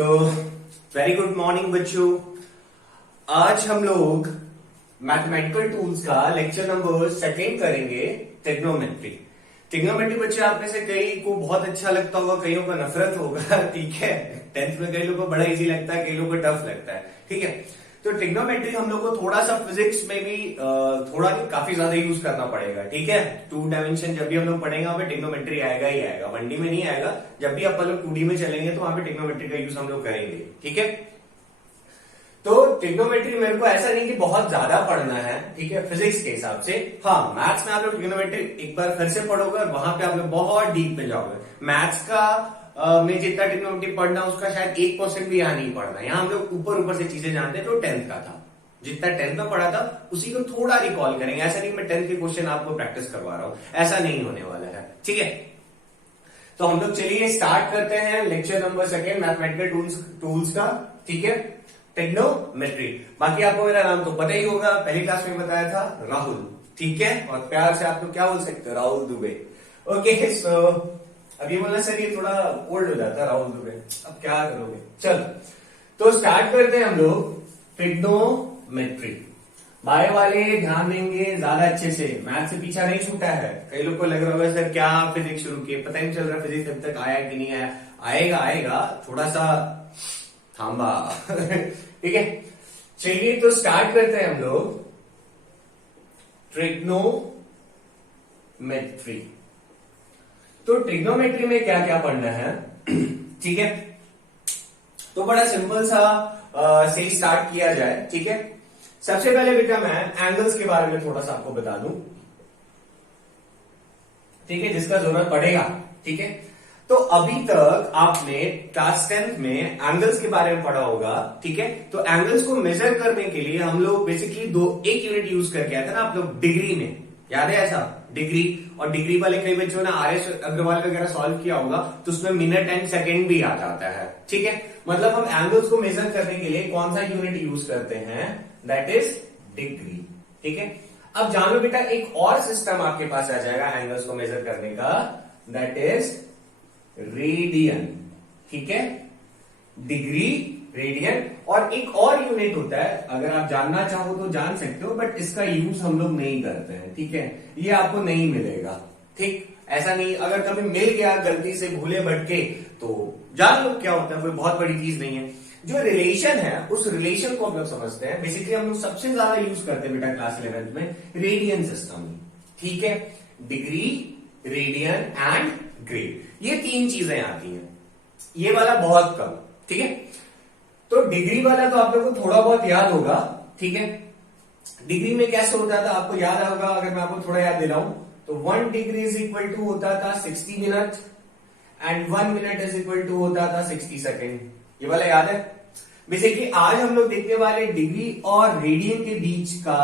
तो very good morning बच्चों। आज हम लोग मैथमेटिकल टूल्स का लेक्चर नंबर 2 करेंगे, ट्रिग्नोमेट्री। ट्रिग्नोमेट्री बच्चे आप में से कई को बहुत अच्छा लगता होगा, कईयों को नफरत होगा। ठीक है, 10th में कई लोगों को बड़ा इजी लगता है, कई लोगों को टफ लगता है। ठीक है, तो ट्रिग्नोमेट्री हम लोग को थोड़ा सा फिजिक्स में भी थोड़ा नहीं काफी ज्यादा यूज करना पड़ेगा। ठीक है, 2 डायमेंशन जब भी हम लोग पढ़ेंगे वहां पे ट्रिग्नोमेट्री आएगा ही आएगा, 1D में नहीं आएगा। जब भी आप लोग 2D में चलेंगे तो वहां पे ट्रिग्नोमेट्री का यूज हम लोग करेंगे। ठीक है, तो ट्रिग्नोमेट्री मेरे को ऐसा नहीं कि बहुत ज्यादा पढ़ना है, ठीक है, फिजिक्स के हिसाब से। हाँ, मैथ्स में आप लोग ट्रिग्नोमेट्री एक बार फिर से पढ़ोगे और वहां पे आप लोग बहुत डीप में जाओगे। मैथ्स का में जितना ट्रिग्नोमेट्री पढ़ना उसका शायद 1% भी यहाँ नहीं पढ़ना। यहाँ हम लोग ऊपर से चीजें जानते हैं, जो 10th का था, जितना 10th में पढ़ा था उसी को थोड़ा रिकॉल करेंगे। ऐसा नहीं मैं 10th के क्वेश्चन आपको प्रैक्टिस करवा रहा हूं, ऐसा नहीं होने वाला है। ठीक है, तो हम लोग चलिए स्टार्ट करते हैं लेक्चर नंबर 2 मैथमेटिकल टूल्स का। ठीक है, ट्रिग्नोमेट्री। बाकी आपको मेरा नाम तो पता ही होगा, पहली क्लास में बताया था, राहुल। ठीक है, और प्यार से आप लोग क्या बोल सकते हो, राहुल दुबे। ओके, सो अभी बोलना सर ये थोड़ा ओल्ड हो जाता है, राहुल दुबे, अब क्या करोगे। चलो, तो स्टार्ट करते हैं हम लोग ट्रिग्नोमेट्री। बाय वाले ध्यान देंगे ज्यादा अच्छे से, मैथ से पीछा नहीं छूटा है। कई लोग को लग रहा होगा सर क्या फिजिक्स शुरू किए, पता नहीं चल रहा फिजिक्स अब तक आया कि नहीं आया। आएगा आएगा, थोड़ा सा थांबा। ठीक है, चलिए तो स्टार्ट करते हैं हम लोग ट्रिग्नोमेट्री। तो ट्रिग्नोमेट्री में क्या क्या पढ़ना है। ठीक है, तो बड़ा सिंपल सा से स्टार्ट किया जाए। ठीक है, सबसे पहले बेटा मैं एंगल्स के बारे में थोड़ा सा आपको बता दूं, ठीक है, जिसका जरूरत पड़ेगा। ठीक है, तो अभी तक आपने क्लास 10th में एंगल्स के बारे में पढ़ा होगा। ठीक है, तो एंगल्स को मेजर करने के लिए हम लोग बेसिकली एक यूनिट यूज करके आए थे ना आप लोग, डिग्री में, याद है ऐसा, डिग्री। और डिग्री वाले कई बच्चों ने आर एस अग्रवाल वगैरह सॉल्व किया होगा, तो उसमें मिनट एंड सेकेंड भी आ जाता है। ठीक है, मतलब हम एंगल्स को मेजर करने के लिए कौन सा यूनिट यूज करते हैं, दैट इज डिग्री। ठीक है, अब जान लो बेटा एक और सिस्टम आपके पास आ जाएगा एंगल्स को मेजर करने का, दैट इज रेडियन। ठीक है, डिग्री, रेडियन, और एक और यूनिट होता है, अगर आप जानना चाहो तो जान सकते हो, बट इसका यूज हम लोग नहीं करते हैं। ठीक है, ये आपको नहीं मिलेगा। ठीक, ऐसा नहीं, अगर कभी मिल गया गलती से भूले भटके तो जान लो क्या होता है, कोई बहुत बड़ी चीज नहीं है। जो रिलेशन है उस रिलेशन को हम लोग समझते हैं। बेसिकली हम लोग सबसे ज्यादा यूज करते हैं बेटा क्लास 11th में रेडियन सिस्टम। ठीक है, डिग्री, रेडियन एंड ग्रेड, ये 3 चीजें आती हैं, ये वाला बहुत कम। ठीक है, तो डिग्री वाला तो आप लोग को थोड़ा बहुत याद होगा। ठीक है, डिग्री में कैसे होता था आपको याद होगा, अगर मैं आपको थोड़ा याद दिलाऊं तो 1 डिग्री इज इक्वल टू होता था 60 minute and 1 minute is equal to होता था 60 सेकेंड। ये वाला याद है। बेसिकली आज हम लोग देखने वाले डिग्री और रेडियन के बीच का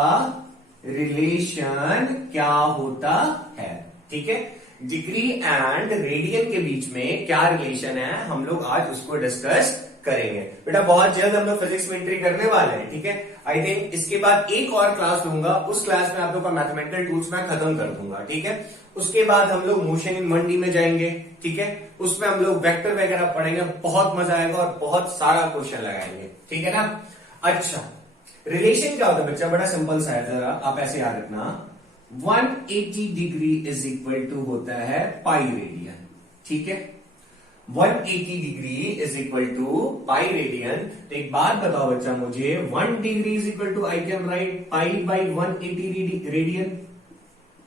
रिलेशन क्या होता है। ठीक है, डिग्री एंड रेडियन के बीच में क्या रिलेशन है, हम लोग आज उसको डिस्कस करेंगे। बेटा बहुत जल्द हम लोग फिजिक्स में एंट्री करने वाले हैं। ठीक है, आई थिंक इसके बाद एक और क्लास लूंगा, उस क्लास में आप लोग का मैथमेटिकल टूल्स मैं खत्म कर दूंगा। ठीक है, उसके बाद हम लोग मोशन इन 1D में जाएंगे। ठीक है, उसमें हम लोग वेक्टर वगैरह पढ़ेंगे, बहुत मजा आएगा और बहुत सारा क्वेश्चन लगाएंगे। ठीक है ना। अच्छा, रिलेशन क्या होता है बच्चा, बड़ा सिंपल सा है, जरा आप ऐसे याद रखना, 180 डिग्री इज इक्वल टू होता है पाई रेडियन। ठीक है, 180 degree is equal to pi radian. तो एक बात बताओ बच्चा मुझे, 1 degree is equal to I can write pi by 180 radian.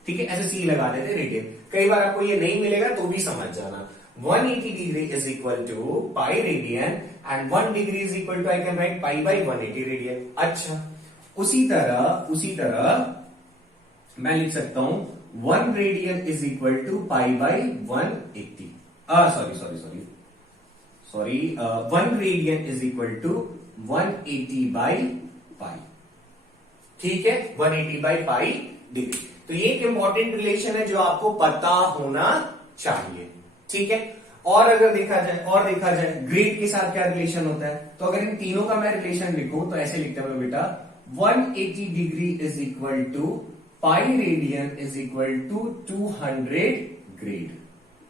ठीक है, ऐसे सी लगा देते रेडियन, कई बार आपको ये नहीं मिलेगा तो भी समझ जाना। 180 degree is equal to pi radian and 1 degree is equal to I can write pi by 180 radian. अच्छा, उसी तरह मैं लिख सकता हूं 1 radian is equal to pi by 180। Sorry 1 radian is equal to 180 by pi. ठीक है, 180 बाई पाई डिग्री। तो ये एक इंपॉर्टेंट रिलेशन है जो आपको पता होना चाहिए। ठीक है, और अगर देखा जाए ग्रेड के साथ क्या रिलेशन होता है, तो अगर इन तीनों का मैं रिलेशन लिखूं तो ऐसे लिखते हैं बेटा, 180 degree is equal to pi radian is equal to 200 grade.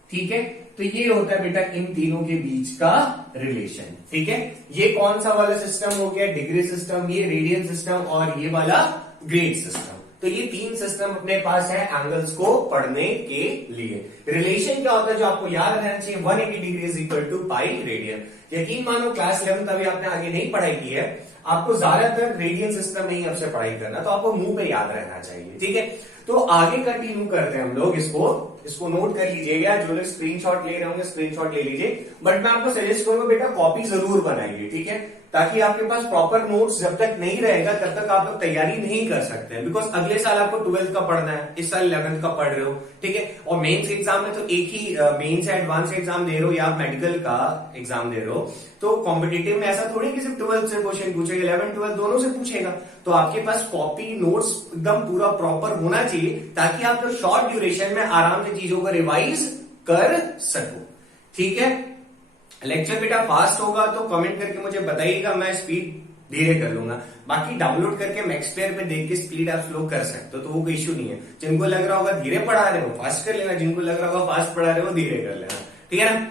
ठीक है, तो ये होता है बेटा इन तीनों के बीच का रिलेशन। ठीक है, ये कौन सा वाला सिस्टम हो गया, डिग्री सिस्टम, ये रेडियन सिस्टम और ये वाला ग्रेड सिस्टम। तो ये तीन सिस्टम अपने पास है एंगल्स को पढ़ने के लिए। रिलेशन क्या होता है जो आपको याद रहना चाहिए, 180 degree is equal to pi radian. यकीन मानो क्लास 11 अभी आपने आगे नहीं पढ़ाई की है, आपको ज्यादातर रेडियन सिस्टम में ही आपसे पढ़ाई करना, तो आपको मुंह पे याद रहना चाहिए। ठीक है, तो आगे कंटिन्यू करते हैं हम लोग इसको नोट कर लीजिएगा, जो लोग स्क्रीनशॉट ले रहे होंगे स्क्रीनशॉट ले लीजिए, बट मैं आपको सजेस्ट करूंगा बेटा कॉपी जरूर बनाइए। ठीक है, ताकि आपके पास प्रॉपर नोट्स जब तक नहीं रहेगा तब तक आप लोग तैयारी नहीं कर सकते, बिकॉज अगले साल आपको 12th का पढ़ना है, इस साल 11th का पढ़ रहे हो। ठीक है, और मेंस एग्जाम में तो एक ही मेंस या एडवांस एग्जाम दे रहे हो या आप मेडिकल का एग्जाम दे रहे हो, तो कॉम्पिटिटिव में ऐसा थोड़ी कि सिर्फ 12th से क्वेश्चन पूछेगा, 11 12 दोनों से पूछेगा। तो आपके पास कॉपी नोट्स एकदम पूरा प्रॉपर होना चाहिए, ताकि आप लोग शॉर्ट ड्यूरेशन में आराम से चीजों को रिवाइज कर सको। ठीक है, लेक्चर बेटा फास्ट होगा तो कमेंट करके मुझे बताइएगा, मैं स्पीड धीरे कर लूंगा। बाकी डाउनलोड करके मैक्स प्लेयर पे देख के स्पीड आप स्लो कर सकते हो, तो वो कोई इश्यू नहीं है। जिनको लग रहा होगा धीरे पढ़ा रहे हो फास्ट कर लेना, जिनको लग रहा होगा फास्ट पढ़ा रहे हो धीरे कर लेना। ठीक है ना,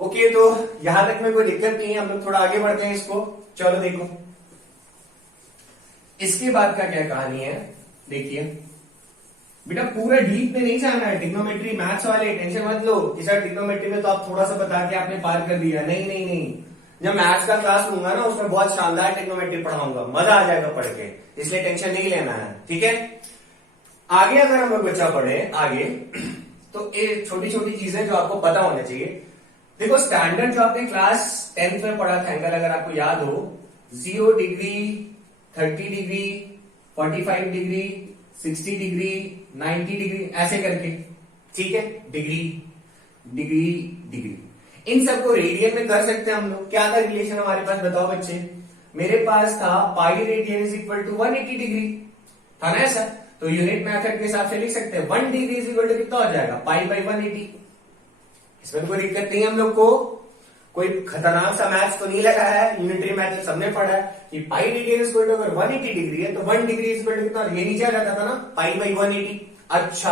ओके, तो यहां तक में कोई दिक्कत नहीं है, हम लोग थोड़ा आगे बढ़ते हैं इसको। चलो देखो इसके बाद का क्या कहानी है, देखिए बेटा पूरा डीप में नहीं जाना है, ट्रिग्नोमेट्री मैथ्स वाले टेंशन मत लो कि सर ट्रिग्नोमेट्री में तो आप थोड़ा सा बता के आपने पार कर दिया, नहीं नहीं नहीं। जब मैथ्स का क्लास लूंगा ना उसमें बहुत शानदार ट्रिग्नोमेट्री पढ़ाऊंगा, मजा आ जाएगा पढ़ के, इसलिए टेंशन नहीं लेना है। ठीक है, आगे अगर हम लोग बच्चा पढ़े आगे, तो ये छोटी छोटी चीजें जो आपको पता होना चाहिए। देखो स्टैंडर्ड जो आपने क्लास 10th में पढ़ा था एंगल, अगर आपको याद हो, 0 degree, 30 degree, 45 degree, 60 degree, 90 degree, ऐसे करके। ठीक है, डिग्री डिग्री डिग्री, इन सबको रेडियन में कर सकते हैं हम लोग। क्या था रिलेशन हमारे पास, बताओ बच्चे। मेरे पास था pi radian is equal to 180 degree, था ना ऐसा, तो यूनिट मेथड के हिसाब से लिख सकते हैं 1 डिग्री इज इक्वल टू कितना हो जाएगा, पाई बाई 180। इसमें कोई दिक्कत नहीं है, हम लोग को कोई खतरनाक सा मैथ्स तो नहीं लगा है, यूनिटरी मैथड सबने पढ़ा है कि pi radian is equal to अगर 180 डिग्री है तो 1 डिग्री इज इक्वल टू कितना, ये नीचे आ जाता था ना पाई बाई 180। अच्छा,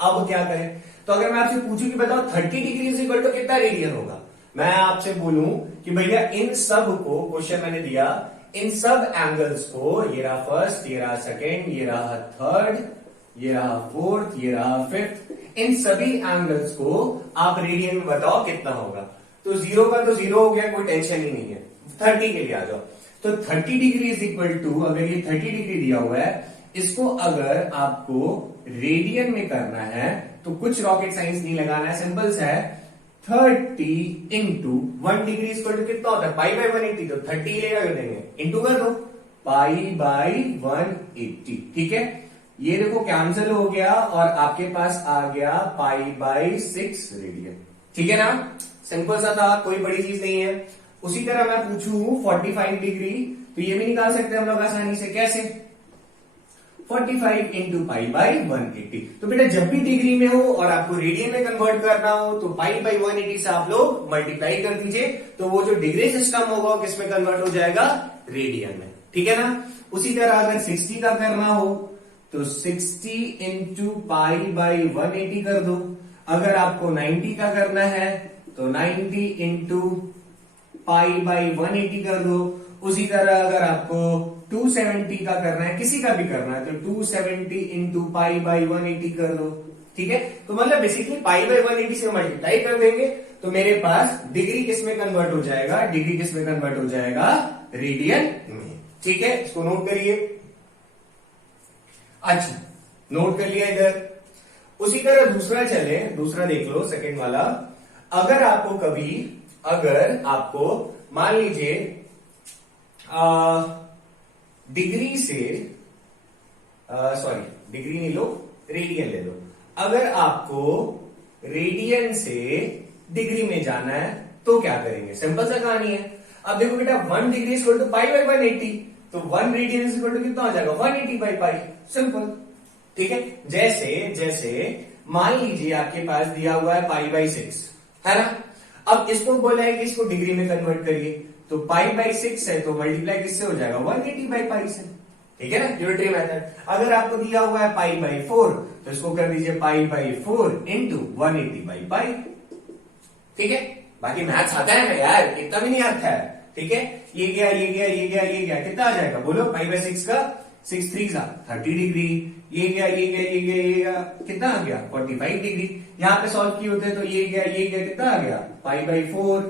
अब क्या करें, तो अगर मैं आपसे पूछूं कि बताओ 30 डिग्री इज इक्वल टू कितना रेडियन होगा, मैं आपसे बोलूं कि भैया इन सब को, क्वेश्चन मैंने दिया, इन सब एंगल्स को, ये रहा फर्स्ट, ये रहा सेकेंड, ये रहा थर्ड, ये रहा फोर्थ, ये रहा फिफ्थ, इन सभी एंगल्स को आप रेडियन में बताओ कितना होगा। तो 0 का तो 0 हो गया, कोई टेंशन ही नहीं है। 30 के लिए आ जाओ, तो 30 डिग्री इज इक्वल टू, अगर ये 30 डिग्री दिया हुआ है, इसको अगर आपको रेडियन में करना है तो कुछ रॉकेट साइंस नहीं लगाना है, सिंपल सा है। 30 इंटू 1 डिग्री इक्वल टू कितना होता है, पाई बाई 180, तो 30 लेगा कर देंगे, इंटू कर दो पाई बाई 180। ठीक है, ये देखो कैंसिल हो गया और आपके पास आ गया पाई बाई 6 रेडियन। ठीक है ना, सिंपल सा था, कोई बड़ी चीज नहीं है। उसी तरह मैं पूछूं 45 डिग्री, तो ये भी निकाल सकते हैं हम लोग आसानी से, कैसे, 45 इंटू पाई बाई 180। तो बेटा जब भी डिग्री में हो और आपको रेडियन में कन्वर्ट करना हो तो पाई बाई 180 से आप लोग मल्टीप्लाई कर दीजिए, तो वो जो डिग्री सिस्टम होगा वो किसमें कन्वर्ट हो जाएगा, रेडियन में। ठीक है ना, उसी तरह अगर 60 का करना हो तो 60 इंटू पाई बाई 180 कर दो। अगर आपको 90 का करना है तो 90 इंटू पाई बाई 180 कर दो। उसी तरह अगर आपको 270 का करना है, किसी का भी करना है, तो 270 इंटू पाई बाई 180 कर दो। ठीक है, तो मतलब बेसिकली पाई बाई 180 से मल्टीप्लाई कर देंगे तो मेरे पास डिग्री किसमें कन्वर्ट हो जाएगा, डिग्री किसमें कन्वर्ट हो जाएगा, रेडियन में। ठीक है, इसको नोट करिए। अच्छा, नोट कर लिया इधर। उसी तरह दूसरा चले, दूसरा देख लो, सेकंड वाला। अगर आपको कभी, अगर आपको मान लीजिए डिग्री से, सॉरी डिग्री नहीं लो, रेडियन ले लो। अगर आपको रेडियन से डिग्री में जाना है तो क्या करेंगे, सिंपल सा कहानी है। अब देखो बेटा 1 degree equal to pi by 180, तो 1 रेडियन इक्वल टू कितना हो जाएगा, 180 बाई पाई, सिंपल। ठीक है, जैसे जैसे मान लीजिए आपके पास दिया हुआ है पाई बाई 6, है ना। अब इसको बोला है कि इसको डिग्री में कन्वर्ट करिए, तो पाई बाई 6 है तो मल्टीप्लाई किससे हो जाएगा, 180 बाई पाई से। ठीक है ना, यूनिटरी मेथड। अगर आपको दिया हुआ है पाई बाई 4 तो इसको कर दीजिए pi by 4 into 180 by pi. ठीक है। बाकी मैथ्स आता है ना यार, इतना भी नहीं आता है, ठीक है। ये गया ये गया ये गया ये गया, कितना आ जाएगा बोलो, 5/6 का 6 3 का 30 डिग्री, ये गया ये गया ये गया ये गया, कितना आ गया 45 डिग्री। यहाँ पे सॉल्व किए होते तो ये गया कितना आ गया π/4,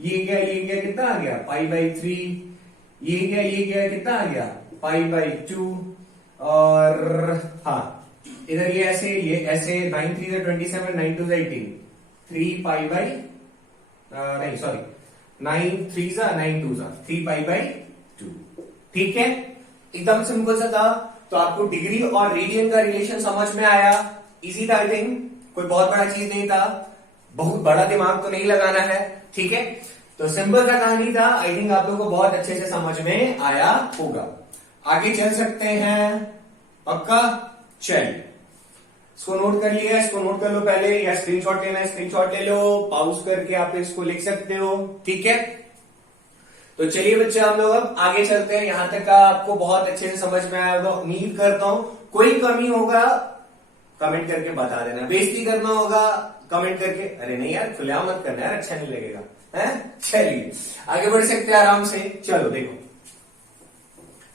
ये गया कितना आ गया π/3, ये गया कितना आ गया π/2, और हाँ इधर ये ऐसे 9 3 27 9 2 18 3 नहीं सॉरी 9 3 9 2 3 π/2, ठीक है। एकदम सिंपल सा था। तो आपको डिग्री और रेडियन का रिलेशन समझ में आया, इजी था आई थिंक, कोई बहुत बड़ा चीज नहीं था, बहुत बड़ा दिमाग तो नहीं लगाना है, ठीक है। तो सिंपल सा कहानी था, आई थिंक आप लोगों को बहुत अच्छे से समझ में आया होगा। आगे चल सकते हैं, पक्का, चल इसको नोट कर लिया, इसको नोट कर लो पहले, या स्क्रीनशॉट लेना है स्क्रीनशॉट ले लो, पॉज करके आप इसको लिख सकते हो, ठीक है। तो चलिए बच्चे हम लोग अब आगे चलते हैं। यहां तक का आपको बहुत अच्छे से समझ में आया होगा, उम्मीद करता हूं। कोई कमी होगा कमेंट करके बता देना, बेइज्जती करना होगा कमेंट करके, अरे नहीं यार खुला मत करना यार, अच्छा नहीं लगेगा, है। चलिए आगे बढ़ सकते हैं आराम से। चलो देखो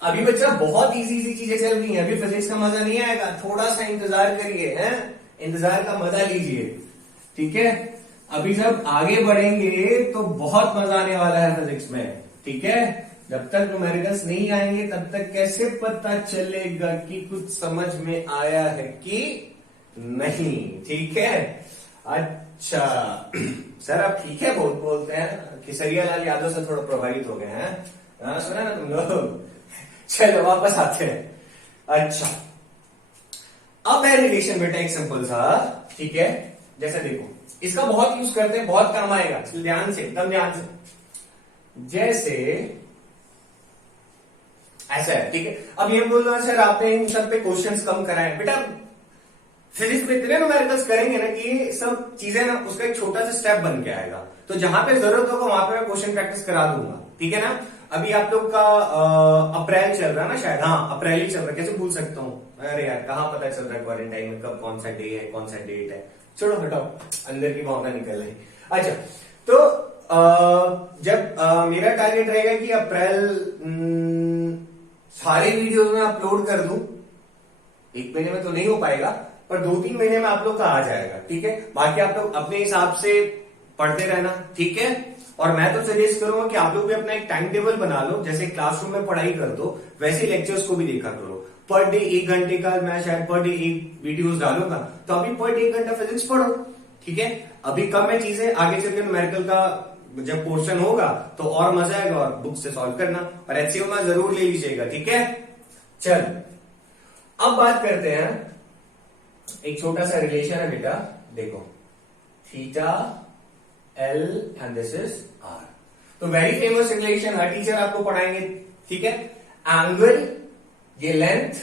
अभी बच्चा बहुत इजी चीजें चल रही हैं, अभी फिजिक्स का मजा नहीं आएगा, थोड़ा सा इंतजार करिए, हैं, इंतजार का मजा लीजिए, ठीक है। अभी जब आगे बढ़ेंगे तो बहुत मजा आने वाला है फिजिक्स में, ठीक है। जब तक न्यूमेरिकल्स नहीं आएंगे तब तक कैसे पता चलेगा कि कुछ समझ में आया है कि नहीं, ठीक है। अच्छा सर आप ठीक है बोलते हैं, केसरिया लाल यादव से थोड़ा प्रभावित हो गए हैं, हाँ सुना ना तुम लोग। चलो वापस आते हैं। अच्छा अब है रिलेशन बेटा एक सिंपल सा, ठीक है। जैसे देखो इसका बहुत यूज करते हैं, बहुत काम आएगा, ध्यान से एकदम ध्यान से। जैसे ऐसा है, ठीक है। अब ये बोल रहा सर आपने इन सब पे क्वेश्चंस कम कराए, बेटा फिजिक्स में इतने न्यूमेरिकल्स करेंगे ना कि ये सब चीजें ना उसका एक छोटा सा स्टेप बन के आएगा, तो जहां पे जरूरत होगा वहां पे मैं क्वेश्चन प्रैक्टिस करा दूंगा, ठीक है ना। अभी आप लोग का अप्रैल चल रहा है ना शायद, हाँ अप्रैल ही चल रहा है, कैसे भूल सकता हूँ, अरे यार कहाँ पता चल रहा है क्वारंटाइन में कब कौन सा डे है कौन सा डेट है, छोड़ो हटाओ, अंदर की भावना निकल रही। अच्छा तो जब मेरा टारगेट रहेगा कि अप्रैल सारे वीडियोस में अपलोड कर दूं, एक महीने में तो नहीं हो पाएगा पर 2-3 महीने में आप लोग का आ जाएगा, ठीक है। बाकी आप लोग अपने हिसाब से पढ़ते रहना, ठीक है। और मैं तो सजेस्ट करूंगा कि आप लोग भी अपना एक टाइम टेबल बना लो, जैसे क्लासरूम में पढ़ाई कर दो वैसे लेक्चर्स को भी देखा करो। पर डे 1 घंटे का मैं शायद पर डे 1 वीडियोस डालूंगा, तो अभी पर डे 1 घंटा फिजिक्स पढ़ो, ठीक है। अभी कम है चीजें, आगे चलकर न्यूमेरिकल का जब पोर्शन होगा तो और मजा आएगा, और बुक से सॉल्व करना, और एचसीओ में जरूर ले लीजिएगा, ठीक है। चल अब बात करते हैं, एक छोटा सा रिलेशन है बेटा, देखो theta L and this is R. तो वेरी फेमस रिलेशन, हर टीचर आपको पढ़ाएंगे, ठीक है। एंगल, ये लेंथ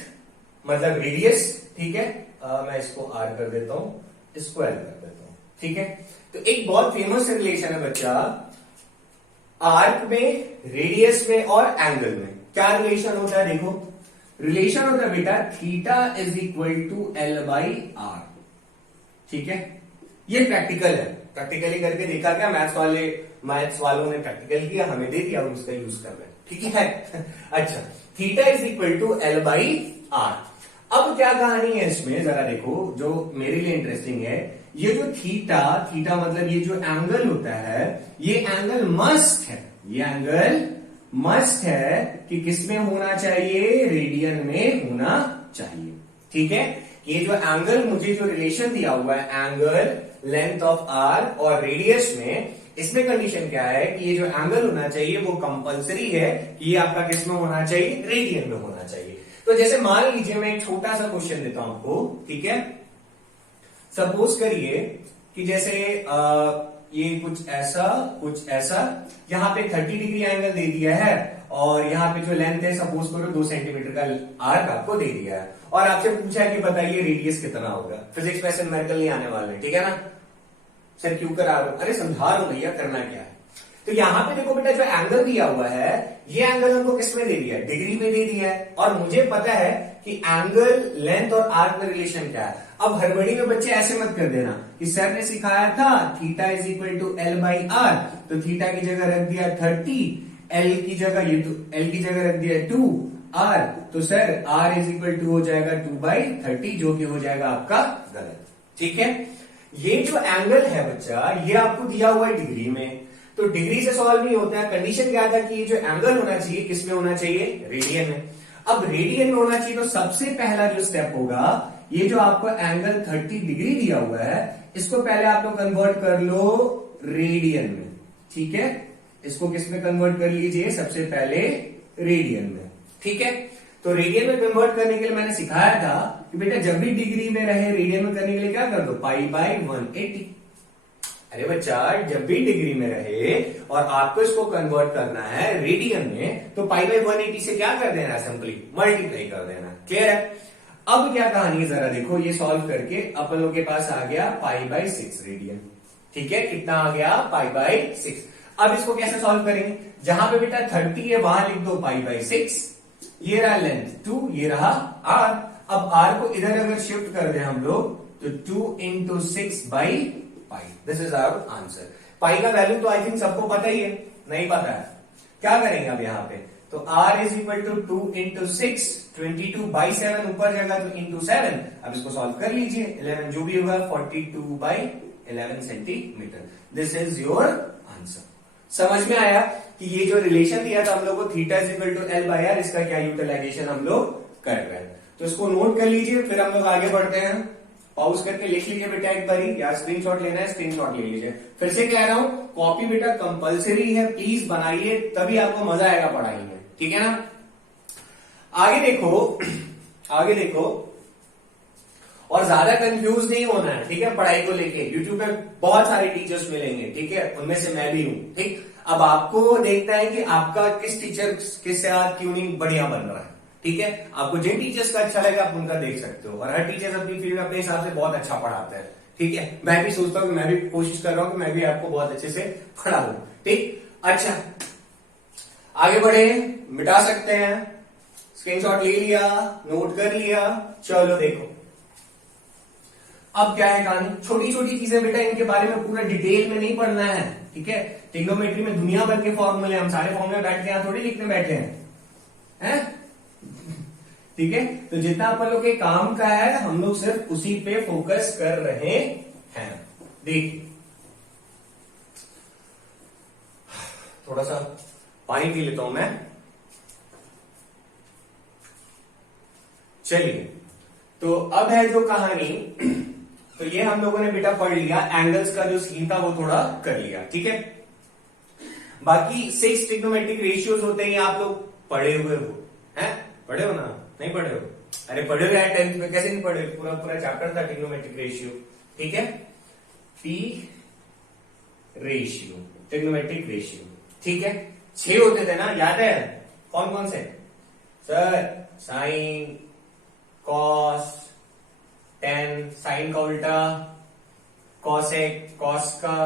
मतलब रेडियस, ठीक है। मैं इसको आर कर देता हूं, स्क्वायर कर देता हूं, ठीक है। तो एक बहुत फेमस रिलेशन है बच्चा, आर्क में, रेडियस में और एंगल में क्या रिलेशन होता है, देखो रिलेशन होता है बेटा theta is equal to L by R, ठीक है। ये प्रैक्टिकल है, प्रैक्टिकली करके देखा क्या, मैथ्स वालों ने प्रैक्टिकल किया, हमें दे दिया, हम उसका यूज कर रहे हैं, ठीक है। अच्छा theta is equal to L by R. अब क्या कहानी है इसमें जरा देखो, जो मेरे लिए इंटरेस्टिंग है, ये जो थीटा मतलब ये जो एंगल होता है, ये एंगल मस्ट है, ये एंगल मस्ट है कि किसमें होना चाहिए, रेडियन में होना चाहिए, ठीक है। ये जो एंगल, मुझे जो रिलेशन दिया हुआ है एंगल लेंथ ऑफ आर और रेडियस में, इसमें कंडीशन क्या है कि ये जो एंगल होना चाहिए वो कंपलसरी है कि ये आपका किसमें होना चाहिए, रेडियन में होना चाहिए। तो जैसे मान लीजिए मैं एक छोटा सा क्वेश्चन देता हूं आपको, ठीक है। सपोज करिए कि जैसे ये कुछ ऐसा, यहाँ पे 30 डिग्री एंगल दे दिया है, और यहाँ पे जो लेंथ है सपोज करो 2 सेंटीमीटर का आर्क आपको दे दिया है, और आपसे पूछा है कि बताइए रेडियस कितना होगा। फिजिक्स में ऐसे न्यूमेरिकल नहीं आने वाले, ठीक है ना। सर क्यों करा रहे हो, अरे समझा रहा हूं भैया करना क्या है। तो यहां पे देखो बेटा जो एंगल दिया हुआ है, ये एंगल हमको किस में दे दिया है, डिग्री में दे दिया है, और मुझे पता है कि एंगल लेंथ और आर्क में रिलेशन क्या है। अब हड़बड़ी में बच्चे ऐसे मत कर देना कि सर ने सिखाया था theta is equal to L by R, तो थीटा की जगह रख दिया 30, एल की जगह ये तो एल की जगह रख दिया 2 आर, तो sir R is equal to हो जाएगा 2/30, जो कि हो जाएगा आपका गलत। ठीक है, ये जो एंगल है बच्चा ये आपको दिया हुआ है डिग्री में, तो डिग्री से सॉल्व नहीं होता है। कंडीशन क्या था कि ये जो एंगल होना चाहिए किसमें होना चाहिए, रेडियन में। अब रेडियन में होना चाहिए, तो सबसे पहला जो स्टेप होगा, ये जो आपको एंगल 30 डिग्री दिया हुआ है इसको पहले आप लोग कन्वर्ट कर लो रेडियन में। ठीक है, इसको किस में कन्वर्ट कर लीजिए, सबसे पहले रेडियन में। ठीक है, तो रेडियन में कन्वर्ट करने के लिए मैंने सिखाया था कि बेटा जब भी डिग्री में रहे रेडियन में करने के लिए क्या कर दो, π/180। अरे बच्चा जब भी डिग्री में रहे और आपको इसको कन्वर्ट करना है रेडियन में, तो π/180 से क्या कर देना है, सिंपली मल्टीप्लाई कर देना। क्लियर है? अब क्या कहानी है जरा देखो, ये सॉल्व करके अपन लोग के पास आ गया π/6 रेडियन। ठीक है, कितना आ गया, π/6। अब इसको कैसे सॉल्व करेंगे, जहां पे बेटा 30 है वहां लिख दो π/6, ये रहा लेंथ 2, ये रहा r। अब r को इधर अगर शिफ्ट कर दे हम लोग तो 2 × 6/π, दिस इज आवर आंसर। पाई का वैल्यू तो आई थिंक सबको पता ही है, नहीं पता है क्या करेंगे अब यहाँ पे, तो r इज इक्वल टू 2 × 6, 22/7 ऊपर जाएगा तो इंटू 7। अब इसको सॉल्व कर लीजिए, 11 जो भी होगा 42/11 centimetre. This is your answer. समझ में आया कि ये जो रिलेशन दिया था हम लोग को theta is equal to L by R, इसका क्या यूटिलाइजेशन हम लोग कर रहे हैं। तो इसको नोट कर लीजिए, फिर हम लोग आगे बढ़ते हैं। पॉज करके लिख लीजिए बेटा एक बारी, या स्क्रीनशॉट लेना है स्क्रीनशॉट ले लीजिए। फिर से कह रहा हूं कॉपी बेटा कंपलसरी है, प्लीज बनाइए, तभी आपको मजा आएगा पढ़ाई में। ठीक है ना? आगे देखो, आगे देखो, और ज्यादा कंफ्यूज नहीं होना है। ठीक है, पढ़ाई को लेके यूट्यूब पे बहुत सारे टीचर्स मिलेंगे, ठीक है, उनमें से मैं भी हूं। ठीक, अब आपको देखना है कि आपका किस टीचर के साथ ट्यूनिंग बढ़िया बन रहा है। ठीक है, आपको जिन टीचर्स का अच्छा लगे आप उनका देख सकते हो, और हर टीचर अपनी फील्ड में अपने हिसाब से बहुत अच्छा पढ़ाता है। ठीक है, मैं भी सोचता हूँ कि मैं भी कोशिश कर रहा हूँ कि मैं भी आपको बहुत अच्छे से पढ़ाऊं। ठीक, अच्छा आगे बढ़े, मिटा सकते हैं, स्क्रीनशॉट ले लिया, नोट कर लिया, चलो देखो अब क्या है कहानी। छोटी छोटी चीजें बेटा, इनके बारे में पूरा डिटेल में नहीं पढ़ना है। ठीक है, ट्रिग्नोमेट्री में दुनिया भर के फॉर्मूले, हम सारे फॉर्मूले बैठ के यहां थोड़ी लिखने बैठे हैं। ठीक है, तो जितना अपन लोग के काम का है हम लोग सिर्फ उसी पे फोकस कर रहे हैं। देखिए, थोड़ा सा पानी पी लेता हूं मैं। चलिए, तो अब है जो कहानी, तो ये हम लोगों ने बेटा पढ़ लिया, एंगल्स का जो सीन था वो थोड़ा कर लिया। ठीक है, बाकी 6 ट्रिग्नोमेट्रिक रेशियोज होते हैं, आप लोग पढ़े हुए हो, हैं? पढ़े हो ना? नहीं पढ़े हो? अरे पढ़े हुए हैं 10th में, कैसे नहीं पढ़े? पूरा पूरा चैप्टर था ट्रिग्नोमेट्रिक रेशियो। ठीक है, पी रेशियो, ट्रिग्नोमेट्रिक रेशियो। ठीक है, 6 होते थे ना, याद है? कौन कौन से sir? Sine, cos, tan, sine का उल्टा, कॉसेक, कॉस का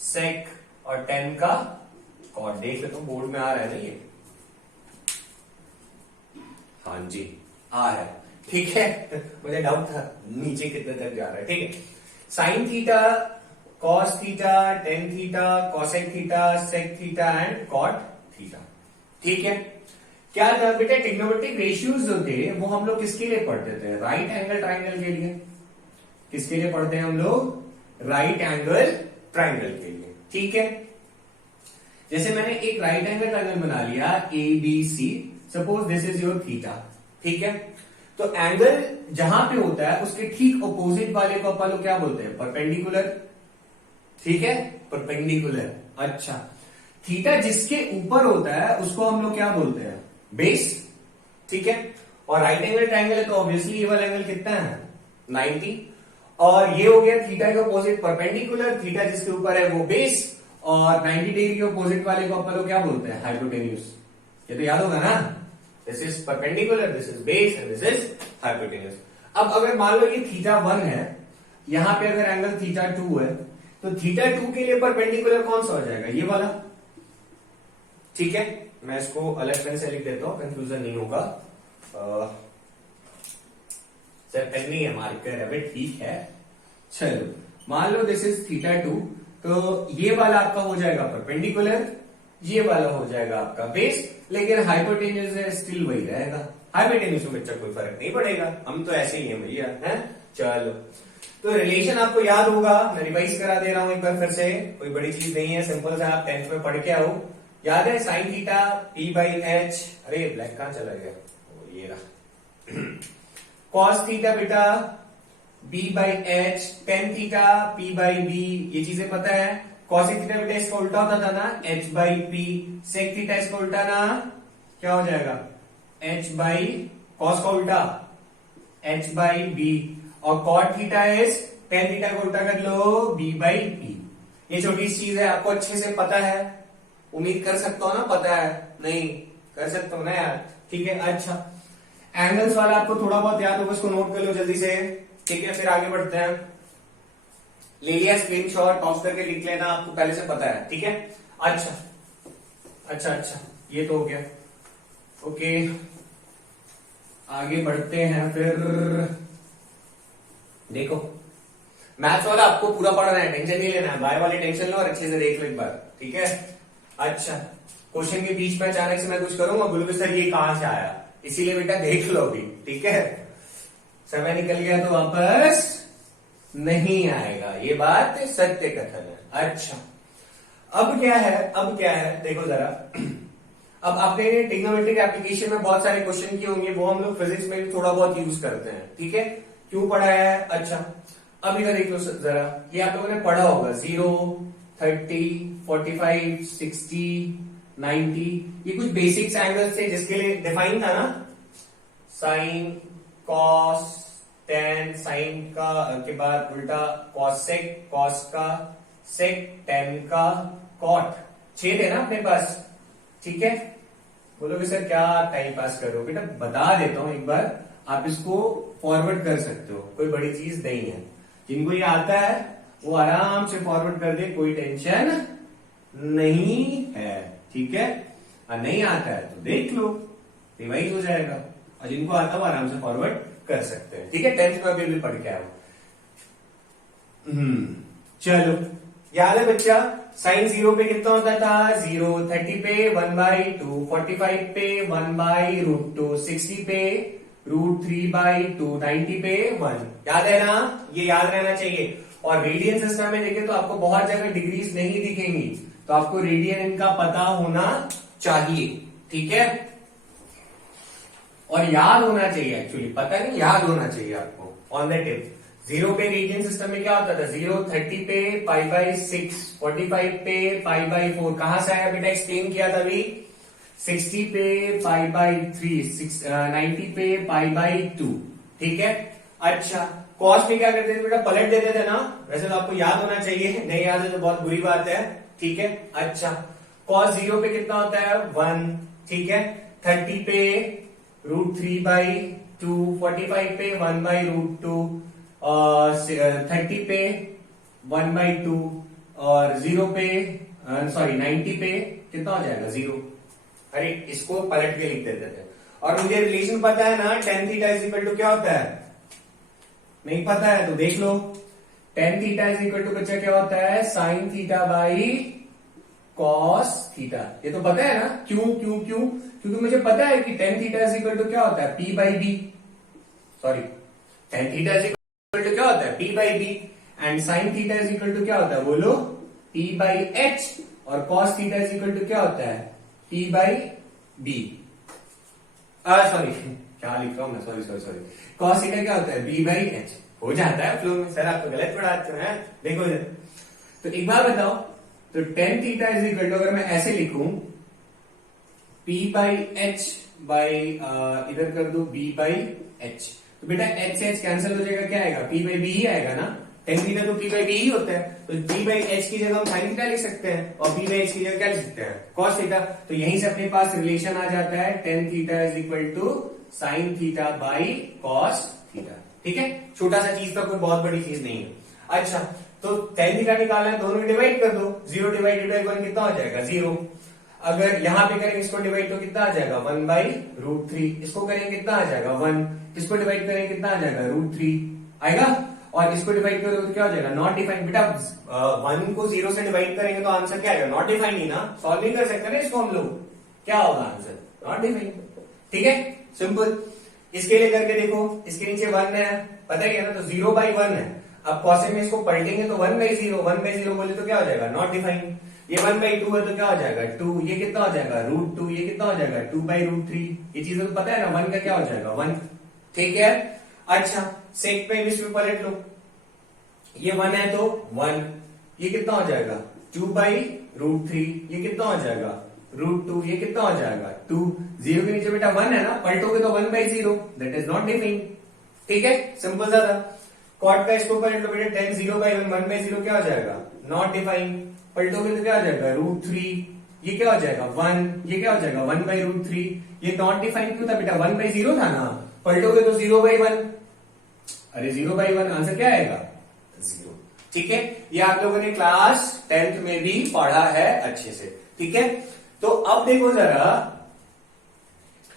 सेक, और टेन का कॉट। देख ले, तो बोर्ड में आ रहा है ना ये? हाँ जी आ रहा है। ठीक है, मुझे डाउट था नीचे कितने तक जा रहा है। ठीक है, sine theta, cos theta, tan theta, cosec theta, sec theta and cot theta. ठीक है, क्या था बेटा, ट्रिग्नोमेट्रिक रेशियोज जो थे वो हम लोग किसके लिए पढ़ते थे? राइट एंगल ट्राइंगल के लिए। किसके लिए पढ़ते हैं हम लोग? राइट एंगल ट्राइंगल के लिए। ठीक है, जैसे मैंने एक राइट एंगल ट्राइंगल बना लिया ABC, suppose this is your theta. ठीक है, तो एंगल जहां पे होता है उसके ठीक ऑपोजिट वाले को अपन लोग क्या बोलते हैं? परपेंडिकुलर। ठीक है, परपेंडिकुलर। अच्छा, थीटा जिसके ऊपर होता है उसको हम लोग क्या बोलते हैं? बेस। ठीक है, और राइट एंगल ट्राइंगल है तो ऑब्वियसली ये वाला एंगल कितना है? 90। और ये हो गया थीटा के ऑपोजिट परपेंडिकुलर, थीटा जिसके ऊपर है वो बेस, और 90 डिग्री के ऑपोजिट वाले को अपन लोग क्या बोलते हैं? हाइपोटेन्यूज। ये तो याद होगा ना, this is perpendicular, this is base and this is hypotenuse. अब अगर मान लो ये थीटा 1 है, यहां पे अगर एंगल थीटा 2 है, तो थीटा 2 के लिए परपेंडिकुलर कौन सा हो जाएगा? ये वाला। ठीक है, मैं इसको अलग पेन से लिख देता हूं, कंफ्यूजन नहीं होगा। सर पेन नहीं है मार्कर है, ठीक है। चलो मान लो दिस इज θ2, तो ये वाला आपका हो जाएगा परपेंडिकुलर, ये वाला हो जाएगा आपका बेस, लेकिन हाइपोटेन्यूज स्टिल वही रहेगा। हाइपोटेन्यूज में बच्चा कोई फर्क नहीं पड़ेगा, हम तो ऐसे ही है भैया, है। चलो तो रिलेशन आपको याद होगा, मैं रिवाइज करा दे रहा हूं एक बार फिर से, कोई बड़ी चीज नहीं है, सिंपल सा आप 10th में पढ़ के आओ। याद है sine theta P by H, अरे ब्लैक कहां चला गया, ये रहा। कॉस थीटा बेटा B by H, tan theta P by B, ये चीजें पता है। कॉसिक थीटा बेटा इसका उल्टा होता था ना, H by P. Sec theta इसका उल्टा ना क्या हो जाएगा, H बाई कॉस का उल्टा H बाई बी, और cot theta is tan theta को उल्टा कर लो B बाई पी। ये छोटी चीज है, आपको अच्छे से पता है, उम्मीद कर सकता हो ना, पता है नहीं कर सकता हूं ना यार, ठीक है। अच्छा एंगल्स वाला आपको थोड़ा बहुत याद होगा, उसको नोट कर लो जल्दी से, ठीक है। फिर आगे बढ़ते हैं, ले लिया स्क्रीनशॉट, पॉज करके लिख लेना, आपको पहले से पता है, ठीक है। अच्छा अच्छा अच्छा, ये तो हो गया, ओके। आगे बढ़ते हैं, फिर देखो मैथ्स वाला आपको पूरा पढ़ना है, टेंशन नहीं लेना है, बाय वाले टेंशन लो और अच्छे से देख लो एक बार, ठीक है। अच्छा क्वेश्चन के बीच में अचानक से मैं कुछ करूंगा, बोलोगे सर ये कहां से आया, इसीलिए बेटा देख लो अभी, ठीक है। समय निकल गया तो वापस नहीं आएगा, ये बात सत्य कथन है। अच्छा अब क्या है, अब क्या है देखो जरा। अब आपने ट्रिग्नोमेट्रिक एप्लीकेशन में बहुत सारे क्वेश्चन किए होंगे, वो हम लोग फिजिक्स में भी थोड़ा बहुत यूज करते हैं, ठीक है। क्यों पढ़ा है, अच्छा अब इधर देख लो जरा, ये आप लोगों ने पढ़ा होगा 0, 30, 45, 60, 90, ये कुछ बेसिक्स एंगल्स थे जिसके लिए डिफाइन था ना, साइन कॉस टेन, साइन का के बाद उल्टा कॉस सेक, कॉस का सेक, टेन का कॉट, 6 थे ना अपने पास, ठीक है। बोलोगे सर क्या टाइम पास करो, बेटा बता देता हूं एक बार, आप इसको फॉरवर्ड कर सकते हो, कोई बड़ी चीज नहीं है। जिनको ये आता है वो आराम से फॉरवर्ड कर दे, कोई टेंशन नहीं है, ठीक है। और नहीं आता है तो देख लो, रिवाइज हो जाएगा, और जिनको आता है वो आराम से फॉरवर्ड कर सकते हैं, ठीक है। 10th में अभी पढ़ के आओ। चलो याद है बच्चा, साइन 0 पे कितना होता था, 0, 30 पे 1/2, 45 पे 1/√2, 60 पे √3/2, 90 पे 1, याद है ना, ये याद रहना चाहिए। और रेडियन सिस्टम में देखें तो आपको बहुत जगह डिग्रीज नहीं दिखेंगी, तो आपको रेडियन इनका पता होना चाहिए, ठीक है। और याद होना चाहिए, एक्चुअली पता नहीं, याद होना चाहिए आपको ऑन द टिप। 0 पे रेडियन सिस्टम में क्या होता था, 0, 30 पे π/6, 45 पे π/4, कहां से आया बेटा, एक्सप्लेन किया था अभी, 60 पे π/3, 90 पे π/2, ठीक है। अच्छा कॉस में क्या करते थे बेटा, पलट देते थे ना, वैसे तो आपको याद होना चाहिए, नहीं याद है तो बहुत बुरी बात है, ठीक है। अच्छा कॉस 0 पे कितना होता है, 1, ठीक है। 30 पे √3/2, 45 पे 1/√2, और 30 पे 1/2, और 0 पे 90 पे कितना हो जाएगा, 0। अरे इसको पलट के लिख देते थे। और मुझे रिलेशन पता है ना, tan theta is equal to क्या होता है, नहीं पता है तो देख लो, tan theta is equal to बच्चा क्या होता है, sine theta by cos theta, ये तो पता है ना। क्यों क्यों क्यों, क्योंकि मुझे पता है कि tan theta is equal to क्या होता है, P/B, sorry tan theta is equal to क्या होता है, P/B, and sine theta is equal to क्या होता है, बोलो P/H, और cos theta is equal to क्या होता है, P/B, सॉरी क्या लिख रहा हूं मैं, सॉरी कॉस थीटा क्या होता है, B/H, हो जाता है फ्लो में, सर आप तो गलत पढ़ाते हैं, देखो इधर। तो एक बार बताओ, तो tan theta is equal to, अगर मैं ऐसे लिखूं P/H बाई इधर कर दो B/H, तो बेटा H से H कैंसिल हो जाएगा, क्या आएगा, P/B ही आएगा ना, टेन थीटा तो P/B ही होता है, तो P/H की जगह हम साइन थीटा लिख सकते हैं, और P/H की जगह क्या लिख सकते हैं, कॉस थीटा। तो यहीं से अपने पास रिलेशन आ जाता है, tan theta is equal to sine theta by cos theta, ठीक है। छोटा सा चीज था, कोई बहुत बड़ी चीज नहीं है। अच्छा तो टेन थीटा निकालना है, दोनों डिवाइड कर दो, 0 डिवाइडेड बाई 1 कितना हो जाएगा, 0। अगर यहां पे करेंगे इसको डिवाइड तो कितना आ जाएगा 1/√3, इसको करेंगे कितना आ जाएगा 1, इसको डिवाइड करेंगे कितना आ जाएगा √3 आएगा, और इसको डिवाइड करोगे तो क्या हो जाएगा नॉट डिफाइंड। बेटा 1 को 0 से डिवाइड करेंगे तो आंसर क्या आएगा नॉट डिफाइंड ही ना, सॉल्व नहीं कर सकते ना इसको हम लोग, क्या होगा आंसर नॉट डिफाइंड। ठीक है सिंपल। इसके लिए करके देखो, इसके नीचे 1 है पता ही है ना, तो 0/1 है। अब कॉसेक में इसको पलटेंगे तो 1/0 बोले तो क्या हो जाएगा नॉट डिफाइंड। ये 1/2 है तो क्या हो जाएगा 2, ये कितना हो जाएगा √2, ये कितना हो जाएगा 2/√3। ये चीजें तो पता है ना, 1 का क्या हो जाएगा 1। ठीक है अच्छा सेक पे इसमें पलट लो, ये 1 है तो 1, ये कितना हो जाएगा 2/√3, ये कितना हो जाएगा √2, ये कितना हो जाएगा 2। 0 के नीचे बेटा 1 है ना, पलटोगे तो 1/0, दैट इज नॉट डिफाइंड। ठीक है सिंपल सा था। कॉट का इसको पलट लो बेटा, 10 0/1, 1/0 क्या हो जाएगा नॉट डिफाइंड, पलटोगे तो क्या हो जाएगा √3, ये क्या हो जाएगा 1, ये क्या हो जाएगा 1/√3। ये नॉट डिफाइंड क्यों था बेटा 1/0 था ना, पलटोगे तो 0/1, अरे 0/1 आंसर क्या आएगा 0। ठीक है ये आप लोगों ने क्लास 10th में भी पढ़ा है अच्छे से। ठीक है तो अब देखो जरा,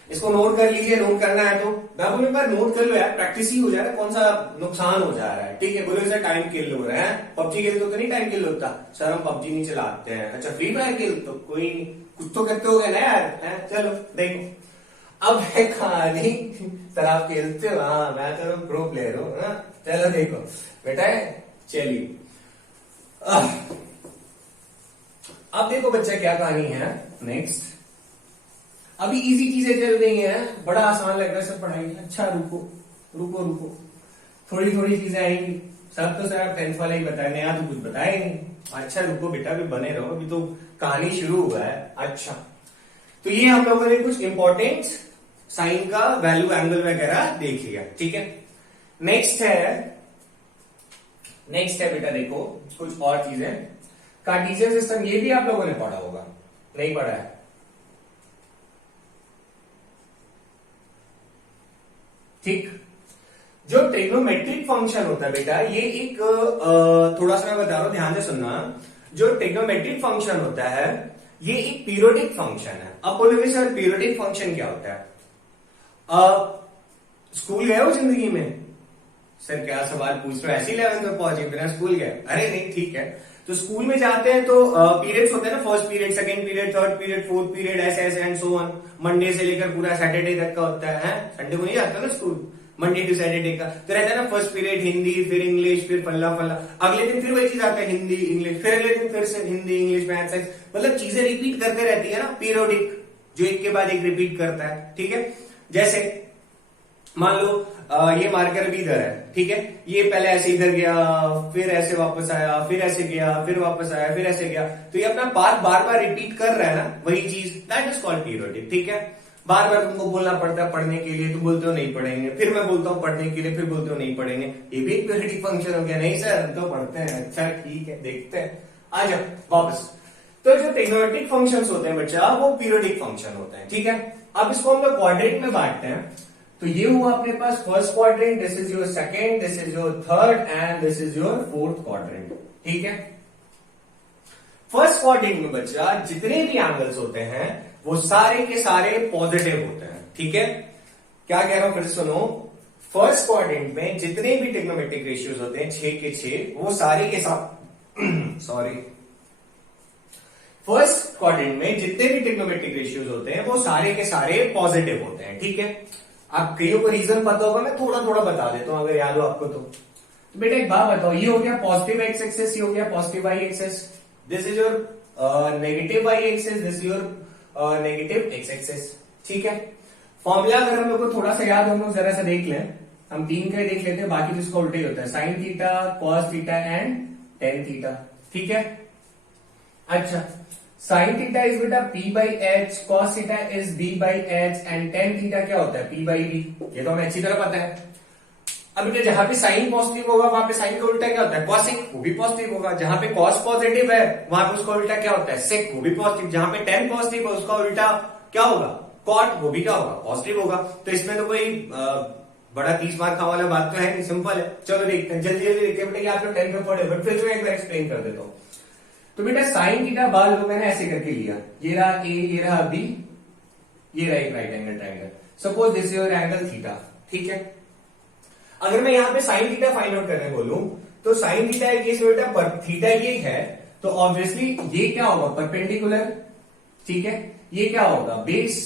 इसको नोट कर लीजिए, नोट करना है तो मैं बोलूं एक बार नोट कर लो यार, प्रैक्टिस ही हो जा रहा है, कौन सा नुकसान हो जा रहा है। ठीक है बोलो सर टाइम किल हो रहा है, पबजी खेलते तो नहीं टाइम किल होता सर, हम पबजी नहीं चलाते हैं। अच्छा फ्री फायर खेल तो कोई कुछ तो करते हो गए ना यार है? चलो देखो अब है कहानी, सर आप खेलते हो, हाँ मैं तो प्रो प्लेयर हूँ। चलो देखो बेटा चलिए अब देखो बच्चा क्या कहानी है नेक्स्ट। अभी इजी चीजें चल रही हैं, बड़ा आसान लग रहा है सब पढ़ाएंगे। अच्छा रुको रुको रुको, थोड़ी थोड़ी चीजें आएंगी, सब तो सर आप 10th वाले ही बताए, नया तो कुछ बताए नहीं। अच्छा रुको बेटा अभी बने रहो, अभी तो कहानी शुरू हुआ है। अच्छा तो ये हम लोगों ने कुछ इंपॉर्टेंट साइन का वैल्यू एंगल वगैरह देख लिया। ठीक है नेक्स्ट है बेटा देखो कुछ और चीजें, कार्टेशियन सिस्टम, ये भी आप लोगों ने पढ़ा होगा, नहीं पढ़ा है? ठीक, जो ट्रिग्नोमेट्रिक फंक्शन होता है बेटा, ये एक थोड़ा सा मैं बता रहा हूं ध्यान से सुनना। जो ट्रिग्नोमेट्रिक फंक्शन होता है ये एक पीरियोडिक फंक्शन है। अब बोलोगे सर पीरियोडिक फंक्शन क्या होता है? स्कूल गए हो जिंदगी में? सर क्या सवाल पूछ रहे हो, ऐसी 11th में पहुंचे बिना स्कूल गए? अरे नहीं ठीक है, तो स्कूल में जाते हैं तो पीरियड्स होते हैं ना, first period, second period, third period, fourth period, ऐसे ऐसे एंड सो ऑन। मंडे से लेकर पूरा सैटरडे तक का होता है, संडे को नहीं जाता ना स्कूल, मंडे टू सैटरडे का तो रहता है ना। फर्स्ट पीरियड हिंदी, फिर इंग्लिश, फिर फल्ला फल्ला, अगले दिन फिर वही चीज आता है हिंदी इंग्लिश, फिर अगले दिन फिर से हिंदी इंग्लिश मैथ साइंस, मतलब चीजें रिपीट करते रहती है ना, पीरियोडिक, जो एक के बाद एक रिपीट करता है। ठीक है जैसे मान लो ये मार्कर भी इधर है, ठीक है, ये पहले ऐसे इधर गया, फिर ऐसे वापस आया, फिर ऐसे गया, फिर वापस आया, फिर ऐसे गया, तो ये अपना पाथ बार बार रिपीट कर रहा है ना, वही चीज, दैट इज कॉल्ड पीरियोडिक। ठीक है बार बार तुमको बोलना पड़ता है पढ़ने के लिए, तुम बोलते हो नहीं पढ़ेंगे, फिर मैं बोलता हूँ पढ़ने के लिए, फिर बोलते हो नहीं पढ़ेंगे, ये भी एक पीरियोडिक फंक्शन हो गया। नहीं सर हम तो पढ़ते हैं। अच्छा ठीक है देखते हैं, आ जाओ वापस। तो जो ट्रिग्नोमेट्रिक फंक्शंस होते हैं बच्चा वो पीरियोडिक फंक्शन होते हैं। ठीक है अब इसको हम लोग क्वाड्रेंट में बांटते हैं। तो ये हुआ अपने पास first quadrant, this is your second, this is your third and this is your fourth quadrant. ठीक है फर्स्ट क्वाड्रेंट में बच्चा जितने भी एंगल्स होते हैं वो सारे के सारे पॉजिटिव होते हैं। ठीक है क्या कह रहा हूं फिर सुनो, फर्स्ट क्वाड्रेंट में जितने भी ट्रिग्नोमेट्रिक रेशियोज होते हैं 6 के 6, वो सारे के साथ सॉरी फर्स्ट क्वाड्रेंट में जितने भी ट्रिग्नोमेट्रिक रेशियोज होते हैं वो सारे के सारे पॉजिटिव होते हैं। ठीक है आप कईयों को रीजन पता होगा, मैं थोड़ा थोड़ा बता देता हूं अगर याद हो आपको तो बेटा एक बात बताओ, ये हो गया पॉजिटिव एक्स एक्सेस, ये हो गया positive Y axes, this is your negative Y axes, this is your negative X axes. ठीक है फॉर्मूला अगर हम लोग को थोड़ा सा याद, हम लोग जरा सा देख लें, हम 3 का देख लेते हैं, बाकी तो इसका उल्टा ही होता है, sine theta, cos theta and tan theta. ठीक है अच्छा साइन थीटा इज बेटा p by H, cos theta is b by H and tan theta क्या होता है p बाई b, ये तो हमें अच्छी तरह पता है। अब बेटा जहां पे साइन पॉजिटिव होगा वहां पे साइन का उल्टा क्या होता है कॉसिक, वो भी पॉजिटिव होगा। जहां पे कॉस पॉजिटिव है वहां पे उसका उल्टा क्या होता है सेक, वो भी पॉजिटिव। जहां पे टेन पॉजिटिव है उसका उल्टा क्या होगा कॉट, वो भी क्या होगा पॉजिटिव होगा। तो इसमें तो कोई बड़ा 30 मार्क का वाला बात तो है, सिंपल है। चलो देखते हैं जल्दी जल्दी देखते हैं बेटा, आप लोग 10 में पढ़े बट फिर मैं एक बार एक्सप्लेन कर देता हूँ। तो बेटा साइन थीटा बार लो मैंने ऐसे करके लिया, ये रहा ए, ये रहा बी, ये रहा एक right angle triangle. Suppose this is your angle theta, ठीक है। अगर मैं यहाँ पे साइन थीटा फाइंड आउट करने बोलूं तो साइन थीटा एक केस में बेटा थीटा ये है तो ऑब्वियसली ये क्या होगा, परपेंडिकुलर, ठीक है। ये क्या होगा, बेस,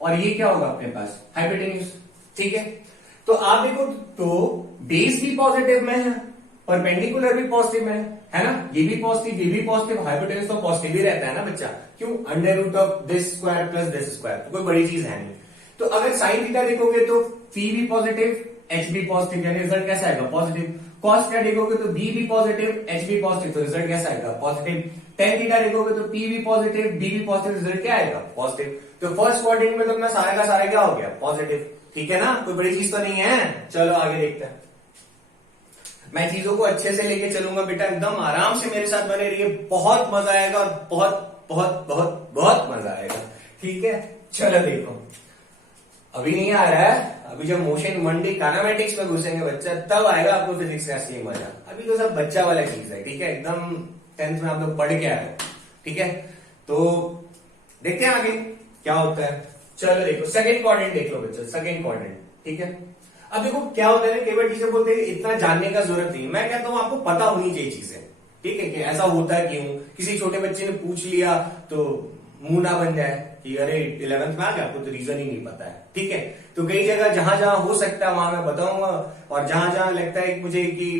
और ये क्या होगा अपने पास, हाइपोटेन्यूज, ठीक है। तो आप देखो तो बेस भी पॉजिटिव में है, परपेंडिकुलर भी पॉजिटिव में है ना, ये भी पॉजिटिव, ये भी पॉजिटिव, हाइपोटेन्यूज तो पॉजिटिव ही रहता है ना बच्चा, क्यों, under root of this square plus this square, तो कोई बड़ी चीज है नहीं। तो अगर साइन थीटा देखोगे तो पी भी पॉजिटिव, एच भी पॉजिटिव, यानी रिजल्ट कैसा आएगा, पॉजिटिव। कॉस थीटा देखोगे तो बी भी पॉजिटिव, एच भी पॉजिटिव, तो रिजल्ट कैसा आएगा, पॉजिटिव। टेन थीटा देखोगे तो पी भी पॉजिटिव, बी भी पॉजिटिव, रिजल्ट क्या आएगा, पॉजिटिव। तो फर्स्ट क्वाड्रेंट में तो अपना सारा का सारा क्या हो गया, पॉजिटिव, ठीक है ना, कोई बड़ी चीज तो नहीं है। चलो आगे देखते हैं। मैं चीजों को अच्छे से लेके चलूंगा बेटा, एकदम आराम से मेरे साथ बने रहिए, बहुत मजा आएगा और बहुत बहुत बहुत बहुत मजा आएगा, ठीक है। चलो देखो, अभी नहीं आ रहा है, अभी जब मोशन मंडी काइनेमेटिक्स में घुसेंगे बच्चा, तब आएगा आपको फिजिक्स का असली मजा। अभी तो सब बच्चा वाला चीज है, ठीक है, एकदम 10th में आप लोग पढ़ के आए, ठीक है। तो देखते हैं आगे क्या होता है। चलो देखो, सेकंड क्वाड्रेंट देख लो बच्चों, सेकंड क्वाड्रेंट, ठीक है। अब देखो क्या होता है, कई बार टीचर बोलते हैं इतना जानने का जरूरत नहीं, मैं कहता हूं आपको पता होनी चाहिए चीजें, ठीक है, कि ऐसा होता है क्यों। किसी छोटे बच्चे ने पूछ लिया तो मुंह ना बन जाए कि अरे 11th में आ गया, आपको तो रीजन ही नहीं पता है, ठीक है। तो कई जगह जहां जहां हो सकता है वहां मैं बताऊंगा, और जहां जहां लगता है मुझे कि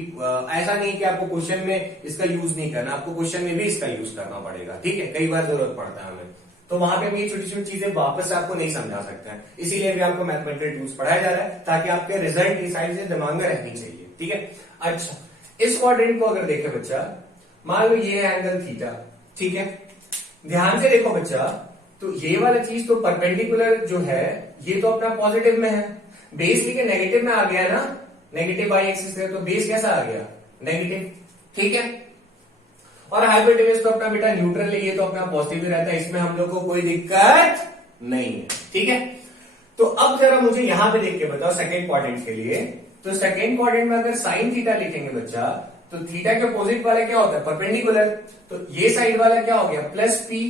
ऐसा नहीं कि आपको क्वेश्चन में इसका यूज नहीं करना, आपको क्वेश्चन में भी इसका यूज करना पड़ेगा, ठीक है, कई बार जरूरत पड़ता है हमें, तो वहां पे भी छोटी छोटी चीजें वापस से आपको नहीं समझा सकते हैं, इसीलिए भी आपको मैथमेटिकल टूल्स पढ़ाया जा रहा है, ताकि आपके रिजल्ट की साइड से दिमाग में रहनी चाहिए, ठीक है। अच्छा, इस क्वाड्रेंट को अगर देखे बच्चा, मान लो ये एंगल थीटा, ठीक है, ध्यान से देखो बच्चा, तो ये वाला चीज तो परपेंडिकुलर जो है ये तो अपना पॉजिटिव में है, बेस लेके नेगेटिव में आ गया ना, नेगेटिव बाई एक्सिस है, तो बेस कैसा आ गया, नेगेटिव, ठीक है। और हाइपोटेन्यूज तो अपना बेटा न्यूट्रल है, ये तो अपना पॉजिटिव रहता है, इसमें हम लोग को कोई दिक्कत नहीं है, ठीक है। तो अब जरा मुझे यहां पे देख के बताओ सेकंड क्वाड्रेंट के लिए, तो सेकंड क्वाड्रेंट में अगर साइन थीटा लिखेंगे बच्चा, तो थीटा के अपोजिट वाला क्या होता है, परपेंडिकुलर, तो ये साइड वाला क्या हो गया, प्लस पी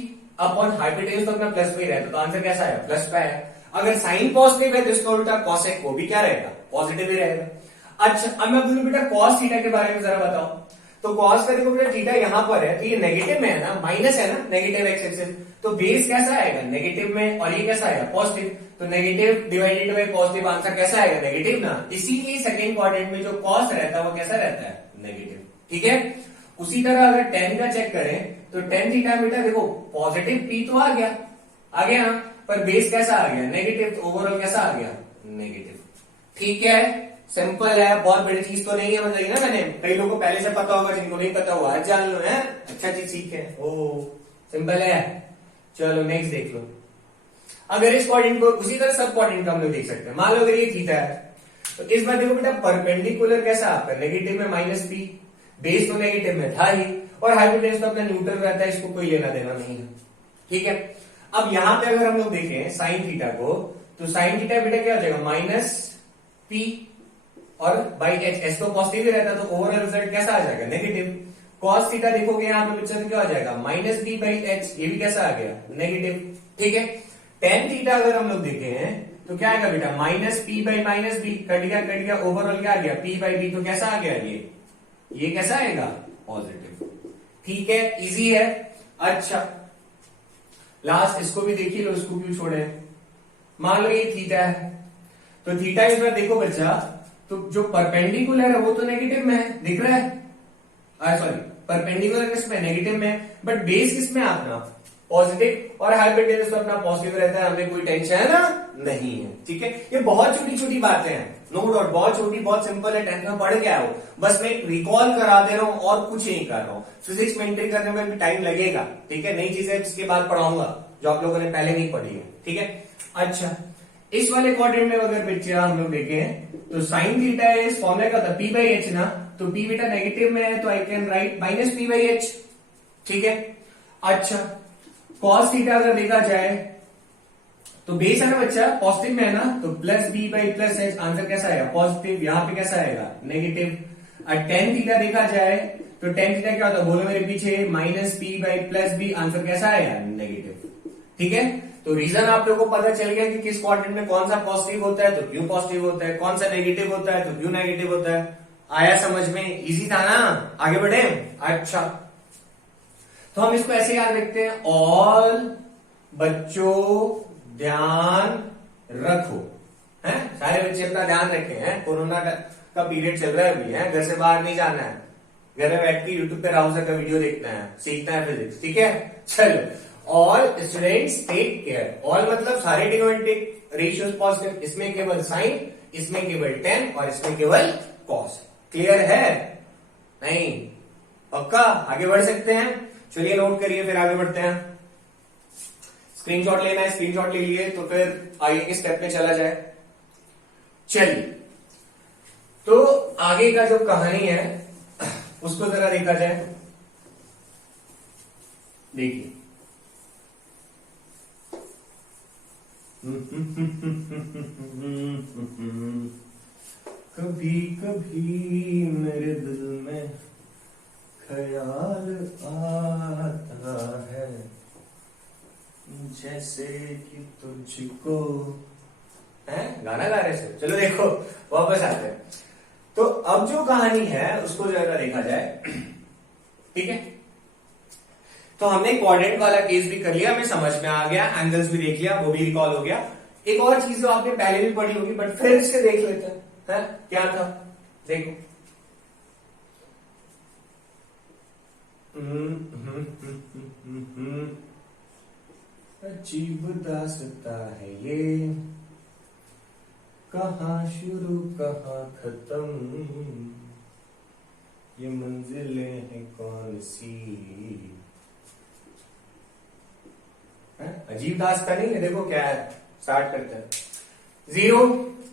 अपॉन हाइपोटेन्यूज तो अपना प्लस पे रहता है, तो आंसर कैसा है, प्लस पे है। अगर साइन पॉजिटिव है तो इसका उल्टा कॉसेक वो भी क्या रहेगा, पॉजिटिव ही रहेगा। अच्छा, अब मैं बोलूं बेटा कॉस थीटा के बारे में जरा बताओ, तो कॉस का देखो बेटा थीटा यहां पर है, तो ये नेगेटिव में है ना, माइनस है ना, नेगेटिव एक्स एक्सिस, तो बेस कैसा आएगा, नेगेटिव में, और ये कैसा आएगा, पॉजिटिव, तो negative divided by positive, answer कैसा आएगा, नेगेटिव ना, इसीलिए सेकंड क्वाड्रेंट में जो कॉस रहता है वो कैसा रहता है, नेगेटिव, ठीक है। उसी तरह अगर टेन का चेक करें तो टेन थीटा बेटा देखो पॉजिटिव पी तो आ गया ना, पर बेस कैसा आ गया, नेगेटिव, तो ओवरऑल कैसा आ गया, नेगेटिव, ठीक है। सिंपल है, बहुत बड़ी चीज तो नहीं है, बताइए ना, मैंने कई लोगों को पहले से पता होगा, जिनको नहीं पता हुआ आज जान लो, है अच्छा चीज सीखे, ओ सिंपल है। चलो नेक्स्ट देख लो, अगर इस क्वाड्रेंट को उसी तरह सब क्वाड्रेंट का हम लोग देख सकते हैं, मान लो अगर ये थीटा है, तो इस बार देखो बेटा परपेंडिकुलर कैसा आपका, नेगेटिव में माइनस पी, बेस तो नेगेटिव में था ही, और हाइपोटेन्यूज तो अपना न्यूट्रल रहता है, इसको कोई लेना देना नहीं है, ठीक है। अब यहां पे अगर हम लोग देखें साइन थीटा को, तो साइन थीटा बेटा क्या हो जाएगा, माइनस पी और बाई एच, एच तो पॉजिटिव ही रहता है, तो ओवरऑल रिजल्ट कैसा आ जाएगा, नेगेटिव। कॉस थीटा देखोगे यहाँ पे बच्चा तो क्या हो जाएगा, माइनस बी बाई एच, ये भी कैसा आ गया, नेगेटिव, ठीक है। टेन थीटा अगर हम लोग देखें तो क्या आएगा बेटा, minus P by minus B, cut गया, ओवरऑल क्या आ गया, पी बाई बी, तो कैसा आ गया, ये कैसा आएगा, पॉजिटिव, ठीक है, इजी है। अच्छा लास्ट इसको भी देख ही लो, इसको क्यों छोड़े, मान लो ये थीटा है, तो थीटा इस बार देखो बच्चा, तो जो परपेंडिकुलर है वो तो नेगेटिव में है, दिख रहा है, सॉरी परपेंडिकुलर किसमें, नेगेटिव में, बट बेस किसमें अपना पॉजिटिव, और हाइपोटेन्यूज तो अपना पॉजिटिव रहता है, हमें कोई टेंशन है ना नहीं है, ठीक है। ये बहुत छोटी छोटी बातें हैं, नो डाउट, बहुत छोटी, बहुत सिंपल है, 10th में पढ़ के आओ, बस मैं रिकॉल करा दे रहा हूं और कुछ नहीं कर रहा हूं। फिजिक्स में एंट्री करने में भी टाइम लगेगा, ठीक है, नई चीजें इसके बाद पढ़ाऊंगा जो आप लोगों ने पहले नहीं पढ़ी है, ठीक है। अच्छा, इस वाले क्वाड्रेंट में अगर बच्चा हम लोग देखें तो साइन थीटा इस फॉर्मूला का था पी बाई एच ना, तो पी बेटा नेगेटिव में है, तो आई can right minus P by H, ठीक है। अच्छा, कॉस थीटा अगर देखा जाए तो बेस है ना बच्चा पॉजिटिव में है ना, तो plus B by plus H, answer कैसा आएगा, पॉजिटिव, यहां पे कैसा आएगा, नेगेटिव। और टेन थीटा देखा जाए तो टेन थीटा क्या होता है, बोलो मेरे पीछे, minus P by plus B. Answer कैसा आया, नेगेटिव। ठीक है, तो रीजन आप लोगों को पता चल गया कि किस क्वाड्रेंट में कौन सा पॉजिटिव होता है तो क्यों पॉजिटिव होता है, कौन सा नेगेटिव होता है तो क्यों नेगेटिव होता है। आया समझ में, इजी था ना, आगे बढ़े। अच्छा, तो हम इसको ऐसे याद रखते हैं, ऑल बच्चों ध्यान रखो। हैं, सारे बच्चे अपना ध्यान रखें। हैं, कोरोना का पीरियड चल रहा है अभी, है, घर से बाहर नहीं जाना है, घर में बैठ के यूट्यूब पे राहुल सर का वीडियो देखना है, सीखना है फिजिक्स। ठीक है, चलो, all students take care. All मतलब सारे ट्रिग्नोमेट्रिक रेशियोज पॉजिटिव, इसमें केवल साइन, इसमें केवल टेन और इसमें केवल कॉस। क्लियर है, नहीं पक्का, आगे बढ़ सकते हैं। चलिए नोट करिए, फिर आगे बढ़ते हैं। स्क्रीनशॉट लेना है, स्क्रीनशॉट ले लिए तो फिर आगे के स्टेप पे चला जाए। चलिए, तो आगे का जो कहानी है उसको जरा देखा जाए। देखिए, कभी कभी मेरे दिल में ख्याल आता है, जैसे कि तुझको, है गाना गा रहे से। चलो देखो, वापस आते हैं। तो अब जो कहानी है उसको जरा देखा जाए। ठीक है, तो हमने क्वाड्रेंट वाला केस भी कर लिया, हमें समझ में आ गया, एंगल्स भी देख लिया, वो भी रिकॉल हो गया। एक और चीज जो आपने पहले भी पढ़ी होगी बट फिर से देख लेते हैं, है? क्या था, देखो। अजीब दास्तां है ये, कहाँ शुरू कहाँ खत्म, ये मंजिलें हैं कौन सी, है? अजीब दास्तां नहीं है। देखो क्या है, स्टार्ट करते हैं। 0,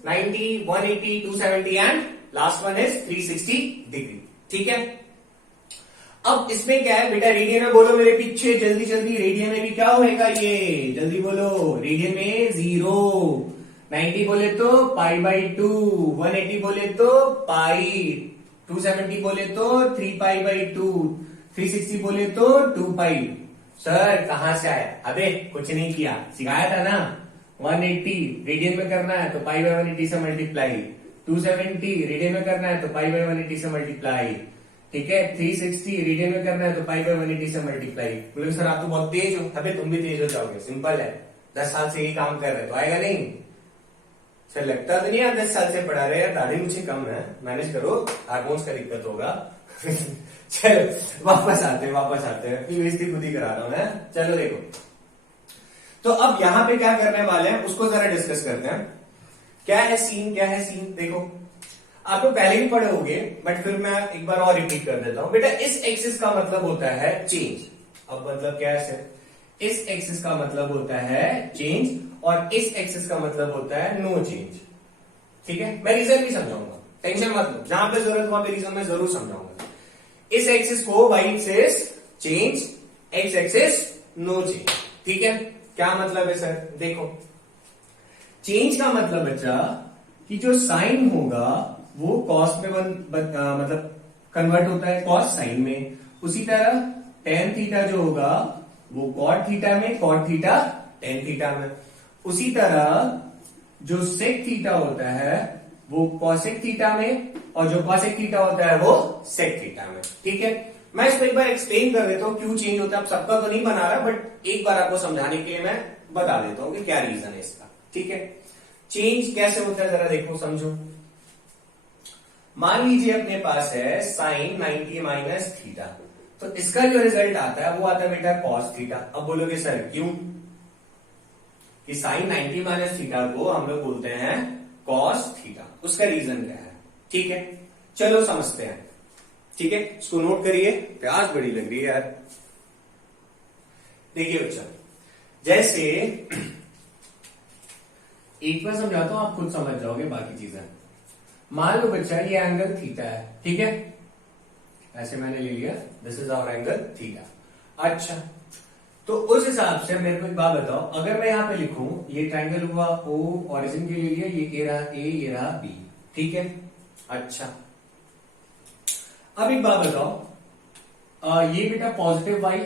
90, 180, 270 and last one is 360 degree. ठीक है, अब इसमें क्या है बेटा, रेडियन में बोलो मेरे पीछे, जल्दी जल्दी, रेडियन में भी क्या होएगा ये, जल्दी बोलो। रेडियन में 0, 90 बोले तो पाई बाई 2, 180 बोले तो पाई, 270 बोले तो 3 पाई बाई 2, 360 बोले तो 2 पाई। सर कहां से आया, अबे कुछ नहीं किया, सिखाया था ना। 180 रेडियन में करना है तो पाई बाई 180 से मल्टीप्लाई, 270 रेडियन में करना है तो पाई बाई 180 से मल्टीप्लाई, ठीक है, 360 रेडियन में करना है तो पाई बाई 180 से मल्टीप्लाई। बोले सर आप तो बहुत तेज हो, अबे तुम भी तेज हो जाओगे, सिंपल है। 10 साल से ये काम कर रहे तो आएगा नहीं। सर लगता तो नहीं आप 10 साल से पढ़ा रहे हैं, दाढ़ी मुझे कम है, मैनेज करो, हार्मोन्स का दिक्कत होगा। चलो वापस आते हैं, बेइज्जती खुद ही करा रहा हूं मैं। चलो देखो, तो अब यहां पे क्या करने वाले हैं उसको जरा डिस्कस करते हैं। क्या है सीन, क्या है सीन, देखो आप लोग पहले भी पढ़े होंगे बट फिर मैं एक बार और रिपीट कर देता हूं। बेटा इस एक्सिस का मतलब होता है चेंज। अब मतलब क्या है सर, इस एक्सिस का मतलब होता है चेंज और इस एक्सिस का मतलब होता है नो चेंज। ठीक है, मैं रीजन भी समझाऊंगा, टेंशन मत लो, जहां पे जरूरत वहां पे रीजन मैं जरूर समझाऊंगा। इस एक्सिस को Y axis change, X axis no change. ठीक है, क्या मतलब है सर, देखो चेंज का मतलब बच्चा कि जो साइन होगा वो कॉस में मतलब कन्वर्ट होता है कॉस साइन में, उसी तरह टेन थीटा जो होगा वो कॉट थीटा में, कॉट थीटा टेन थीटा में, उसी तरह जो सेक थीटा होता है वो कॉसेक थीटा में, और जो कॉसेक थीटा होता है वो सेक थीटा में। ठीक है, मैं इसको एक बार एक्सप्लेन कर देता हूं क्यों चेंज होता है। अब सबका तो नहीं बना रहा बट एक बार आपको समझाने के लिए मैं बता देता हूं कि क्या रीजन है इसका। ठीक है, चेंज कैसे होता है जरा देखो समझो। मान लीजिए अपने पास है साइन 90 माइनस थीटा, तो इसका जो रिजल्ट आता है वो आता है बेटा कॉस थीटा। अब बोलोगे सर क्यों, कि साइन 90 माइनस थीटा को हम लोग बोलते हैं कॉस थीटा, उसका रीजन क्या है। ठीक है, चलो समझते हैं। ठीक है, इसको नोट करिए, प्यास बड़ी लग रही है यार। देखिए बच्चा, जैसे एक बार समझाता हूं, आप खुद समझ जाओगे बाकी चीजें। मान लो बच्चा ये एंगल थीटा है, ठीक है, ऐसे मैंने ले लिया, this is hour angle theta. अच्छा, तो उस हिसाब से मेरे को एक बात बताओ, अगर मैं यहां पे लिखूं ये ट्रायंगल हुआ ओ, ऑरिजिन के लिए ये रहा ए, ये रहा बी। ठीक है, अच्छा अब एक बात बताओ, ये बेटा पॉजिटिव y,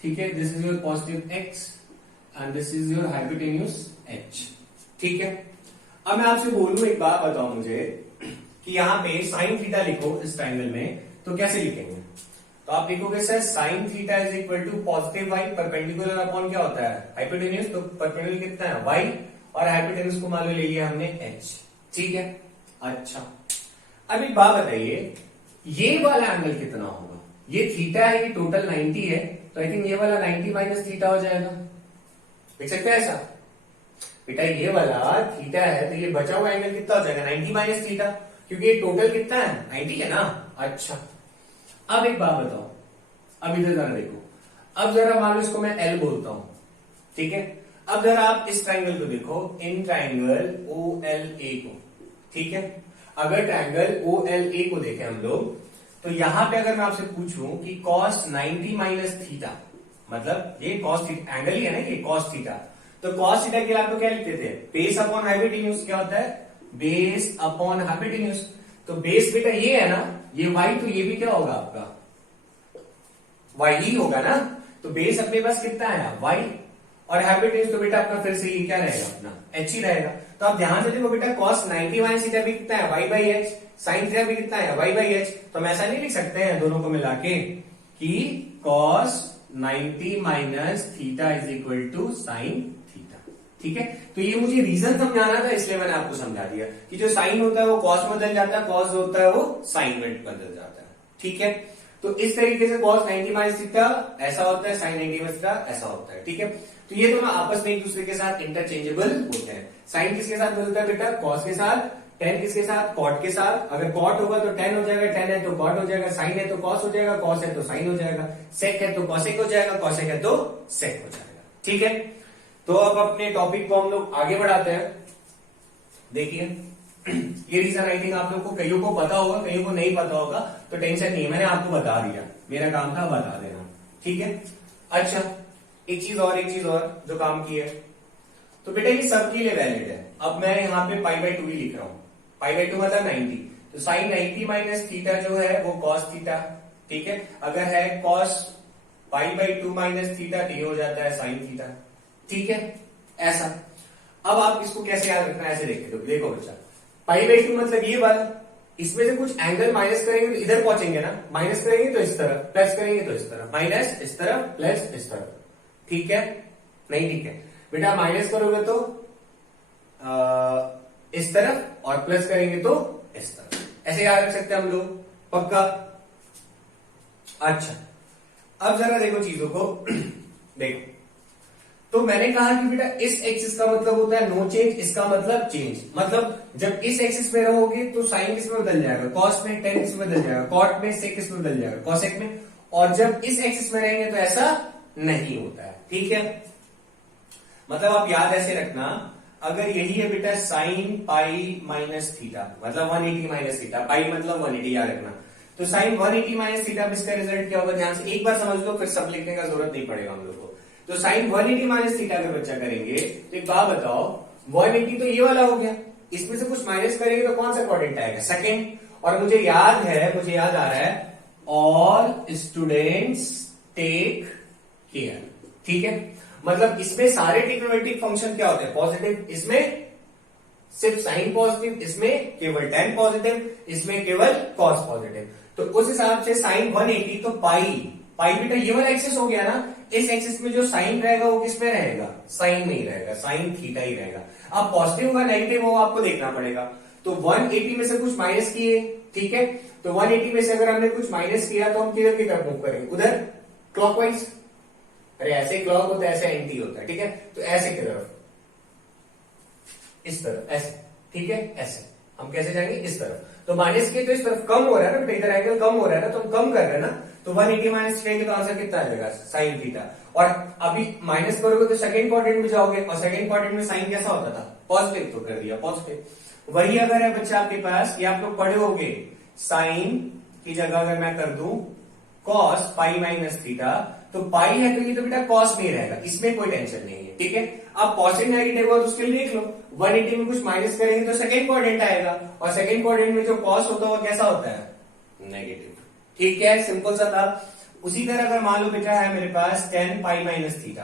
ठीक है, this is your positive x and this is your hypotenuse h, ठीक है। अब मैं आपसे बोलूं, एक बात बताओ मुझे कि यहाँ पे साइन थीटा लिखो इस ट्राइंगल में, तो कैसे लिखेंगे? तो आप लिखोगे sir sine theta is equal to positive y perpendicular upon क्या होता है हाइपोटेन्यूज, तो परपेंडिकुलर कितना है y और हाइपोटेन्यूज को मान लो ले लिया हमने h, ठीक है। अच्छा अब एक बात बताइए, ये वाला एंगल कितना होगा? ये थीटा है, ये टोटल 90 है, तो आई थिंक ये वाला 90 माइनस थीटा हो जाएगा, देख सकते हैं ऐसा बेटा, ये वाला थीटा है तो ये बचा हुआ एंगल कितना हो जाएगा 90 माइनस थीटा, क्योंकि ये टोटल कितना है 90 है ना। अच्छा अब एक बात बताओ, अब इधर जरा देखो, अब जरा मान लो इसको मैं L बोलता हूं, ठीक है। अब जरा आप इस ट्राइंगल को देखो, इन ट्राइंगल OLA को, ठीक है। अगर ट्राइंगल OLA को देखें हम लोग, तो यहां पे अगर मैं आपसे पूछूं कि cos 90 माइनस थीटा, मतलब ये cos थीटा एंगल ही है ना, ये cos थीटा, तो cos थीटा के लिए आपको क्या लिखते थे, बेस अपॉन हाइपोटेन्यूज, क्या होता है बेस अपॉन हाइपोटेन्यूज, तो बेस बेटा ये है ना, ये y, तो ये भी क्या होगा आपका y ही होगा ना, तो बेस अपने पास कितना आया y, और हाइपोटेन्यूज तो बेटा अपना फिर से ये क्या रहेगा अपना h ही रहेगा। तो आप ध्यान से देखो बेटा cos 90 माइनस थीटा भी कितना है y by H, sine theta भी कितना है y बाई एच, तो हम ऐसा नहीं लिख सकते हैं दोनों को मिला के कि cos 90 minus theta is equal to sine theta, ठीक है। तो ये मुझे रीजन समझाना था, इसलिए मैंने आपको समझा दिया कि जो साइन होता है वो कॉस में बदल जाता है, कॉस होता है वो साइन में बदल जाता है, ठीक है। तो इस तरीके से cos 90 माइनस थीटा ऐसा होता है, साइन 90 माइनस थीटा ऐसा होता है, ठीक है। तो ये दोनों आपस में एक दूसरे के साथ इंटरचेंजेबल होते हैं। साइन किसके साथ बदलता है बेटा, कॉस के साथ, टेन किसके साथ, कॉट के साथ। अगर कॉट होगा तो टेन हो जाएगा, टेन है तो कॉट हो जाएगा, साइन है तो कॉस हो जाएगा, कॉस है तो साइन हो जाएगा, सेक है तो कॉसेक हो जाएगा, कॉसेक है तो सेक हो जाएगा, ठीक है। तो अब अपने टॉपिक को हम लोग आगे बढ़ाते हैं। देखिए ये रीजन आई थिंक आप लोग को कईयों को पता होगा, कईयों को नहीं पता होगा, तो टेंशन नहीं है, मैंने आपको बता दिया, मेरा काम था बता देना, ठीक है। अच्छा एक चीज और जो काम की है, तो बेटा ये सबके लिए वैलिड है। अब मैं यहाँ पे पाई बाई 2 ही लिख रहा हूं, पाई बाई 2 मतलब 90, तो साइन 90 माइनस थीटा जो है वो कॉस थीटा, ठीक है। अगर है cos pi by 2 minus theta, तो ये हो जाता है साइन थीटा, ठीक है ऐसा। अब आप इसको कैसे याद रखना है, ऐसे देखते तो देखो बच्चा, पाई बाई 2 मतलब ये वाला, इसमें से कुछ एंगल माइनस करेंगे तो इधर पहुंचेंगे ना, माइनस करेंगे तो इस तरफ, प्लस करेंगे तो इस तरफ, माइनस इस तरफ, प्लस इस तरफ, ठीक है नहीं, ठीक है बेटा। माइनस करोगे तो इस तरफ और प्लस करेंगे तो इस तरफ, ऐसे याद रख सकते हैं हम लोग, पक्का। अच्छा अब जरा देखो चीजों को देखो, तो मैंने कहा कि बेटा इस एक्सिस का मतलब होता है नो चेंज, इसका मतलब चेंज, मतलब जब इस एक्सिस में रहोगे तो साइन किस में बदल जाएगा, कॉस में, टेन किस में बदल जाएगा, कॉट में, सेक किस में बदल जाएगा, कॉसेक में, और जब इस एक्सिस में रहेंगे तो ऐसा नहीं होता है, ठीक है। मतलब आप याद ऐसे रखना, अगर यही है बेटा साइन पाई माइनस थीटा, मतलब 180 माइनस थीटा, पाई मतलब 180 याद रखना, तो साइन 180 माइनस थीटा, इसका रिजल्ट क्या होगा, ध्यान से एक बार समझ लो, फिर सब लिखने का जरूरत नहीं पड़ेगा हम लोग को। तो साइन 180 माइनस थीटा अगर बच्चा करेंगे, तो एक बात बताओ, 180 तो ये वाला हो गया, इसमें से कुछ माइनस करेंगे तो कौन सा क्वाड्रेंट आएगा, सेकेंड। और मुझे याद आ रहा है, ऑल स्टूडेंट्स टेक केयर, ठीक है। मतलब इसमें सारे ट्रिग्नोमेट्रिक फंक्शन क्या होते हैं, पॉजिटिव, इसमें सिर्फ साइन पॉजिटिव, इसमें केवल टेन पॉजिटिव, इसमें केवल कॉस पॉजिटिव। तो उस हिसाब से साइन 180 तो पाई बेटा ये वाला एक्सिस हो गया ना, इस एक्सिस में जो साइन रहेगा वो किस में रहेगा, साइन में ही रहेगा, साइन थीटा ही रहेगा। अब पॉजिटिव होगा नेगेटिव होगा आपको देखना पड़ेगा। तो 180 में से कुछ माइनस किए, ठीक है, तो 180 में से अगर हमने कुछ माइनस किया तो हम किधर की तरफ मूव करेंगे, उधर क्लॉकवाइज, अरे ऐसे क्लॉक होता है, ऐसे एंटी होता है, ठीक है, तो ऐसे की तरफ, इस तरफ, ऐसे, ठीक है, ऐसे हम कैसे जाएंगे, इस तरफ। तो माइनस किए तो इस तरफ कम हो रहा है ना, इधर एंगल कम हो रहा है ना, तो हम कम कर रहे हैं ना, तो 180 माइनस लेंगे तो आंसर कितना आ जाएगा, साइन थीटा। और अभी माइनस करोगे तो सेकंड क्वाड्रेंट में जाओगे, और सेकंड क्वाड्रेंट में साइन कैसा होता था, पॉजिटिव, तो कर दिया पॉजिटिव। वही अगर है बच्चा आपके पास, ये आप लोग पढ़े होगे, साइन की जगह अगर मैं कर दूं कॉस पाई माइनस थीटा, तो पाई है तो ये तो बेटा कॉस में ही रहेगा, इसमें कोई टेंशन नहीं है, ठीक है। अब पॉजिटिव नेगेटिव हो तो उसके लिए देख लो, 180 में कुछ माइनस करेंगे तो सेकंड क्वाड्रेंट आएगा, और सेकंड क्वाड्रेंट में जो कॉस होता है वो कैसा होता है, नेगेटिव, ठीक है, सिंपल सा था। उसी तरह अगर मान लो बेटा है मेरे पास tan पाई माइनस थीटा,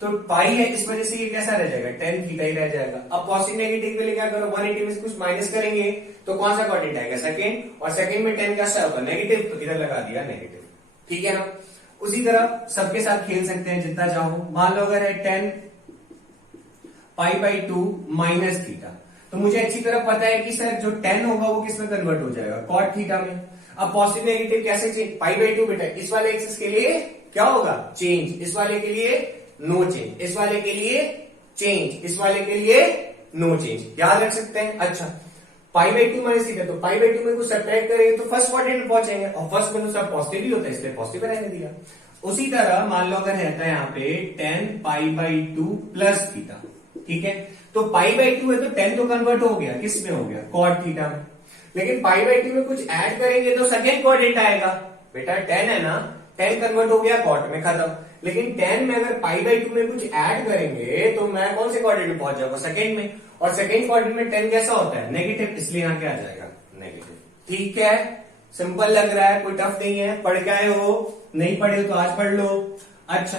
तो पाई है इस वजह से ये कैसा रह जाएगा, tan थीटा ही रह जाएगा। अब पॉजिटिव नेगेटिव के लिए क्या करो, 180 में से कुछ माइनस करेंगे तो कौन सा क्वाड्रेंट आएगा, सेकंड, और सेकंड में tan कैसा होगा, नेगेटिव, तो इधर लगा दिया नेगेटिव। ठीक है ना। उसी तरह सबके साथ खेल सकते हैं जितना चाहो। मान लो अगर है tan pi by 2 minus theta, तो मुझे अच्छी तरह पता है कि सर जो tan होगा वो किस में कन्वर्ट हो जाएगा, cot थीटा में। अब पॉजिटिव नेगेटिव कैसे चेंज, पाई बाई 2 बेटा इस वाले एक्सिस के लिए क्या होगा, चेंज, इस वाले के लिए नो चेंज, इस वाले के लिए चेंज, इस वाले के लिए नो चेंज, याद रख सकते हैं। अच्छा, पाई बाई 2 माइनस थीटा, तो पाई बाई 2 में कुछ सब्ट्रैक्ट करेंगे तो फर्स्ट क्वाड्रेंट में पहुंचेंगे, और फर्स्ट में तो सब पॉजिटिव ही होता है इसलिए पॉजिटिव रहने दिया। उसी तरह मान लो अगर रहता है यहाँ पे tan pi by 2 plus theta, ठीक है, तो पाई बाई 2 है तो tan तो कन्वर्ट हो गया, किस में हो गया, cot थीटा में। लेकिन पाई बाई 2 में कुछ ऐड करेंगे तो सेकेंड क्वाड्रेंट आएगा, बेटा tan है ना, tan कन्वर्ट हो गया cot में, खत्म। लेकिन tan में अगर पाई बाई 2 में कुछ ऐड करेंगे तो मैं कौन से क्वाड्रेंट में पहुंच जाऊंगा, सेकेंड में, और सेकेंड क्वाड्रेंट में tan कैसा होता है, नेगेटिव, इसलिए यहां क्या आ जाएगा, नेगेटिव। ठीक है, सिंपल लग रहा है, कोई टफ नहीं है, पढ़ के आए हो, नहीं पढ़े हो तो आज पढ़ लो। अच्छा,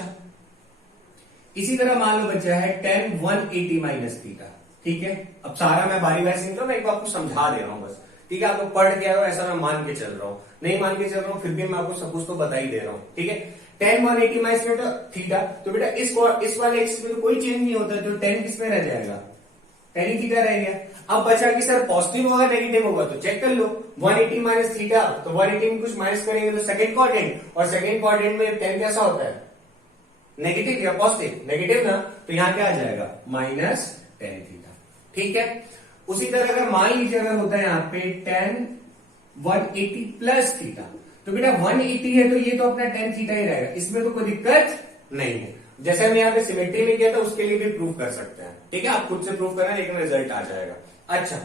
इसी तरह मान लो बच्चा है tan 180 माइनस थीटा, ठीक है। अब सारा मैं बारी बारी नहीं, मैं एक आपको समझा दे रहा हूं बस, ठीक है। आप लोग पढ़ के आए हो ऐसा मैं मान के चल रहा हूं, नहीं मान के चल रहा हूं फिर भी मैं आपको सब कुछ तो बता ही दे रहा हूं, ठीक है। tan 180 माइनस थीटा, तो बेटा इस वाले एक्सिस में तो कोई चेंज नहीं होता, तो tan किस में रह जाएगा, tan ही थीटा रह गया। अब बचा कि सर पॉजिटिव होगा नेगेटिव होगा, तो चेक कर लो, 180 माइनस थीटा, तो 180 में कुछ माइनस करेंगे तो सेकंड क्वाड्रेंट, और सेकंड क्वाड्रेंट में tan कैसा होता है, नेगेटिव या पॉजिटिव, नेगेटिव ना, तो यहां क्या आ जाएगा, माइनस tan थीटा। ठीक है। उसी तरह अगर मान लीजिए अगर होता है यहाँ पे tan 180 प्लस थीटा, तो बेटा 180 है तो ये तो अपना tan थीटा ही रहेगा, इसमें तो कोई दिक्कत नहीं है। जैसे हमने यहाँ पे सिमेट्री में किया था उसके लिए भी प्रूव कर सकते हैं, ठीक है, आप खुद से प्रूव करना लेकिन रिजल्ट आ जाएगा। अच्छा,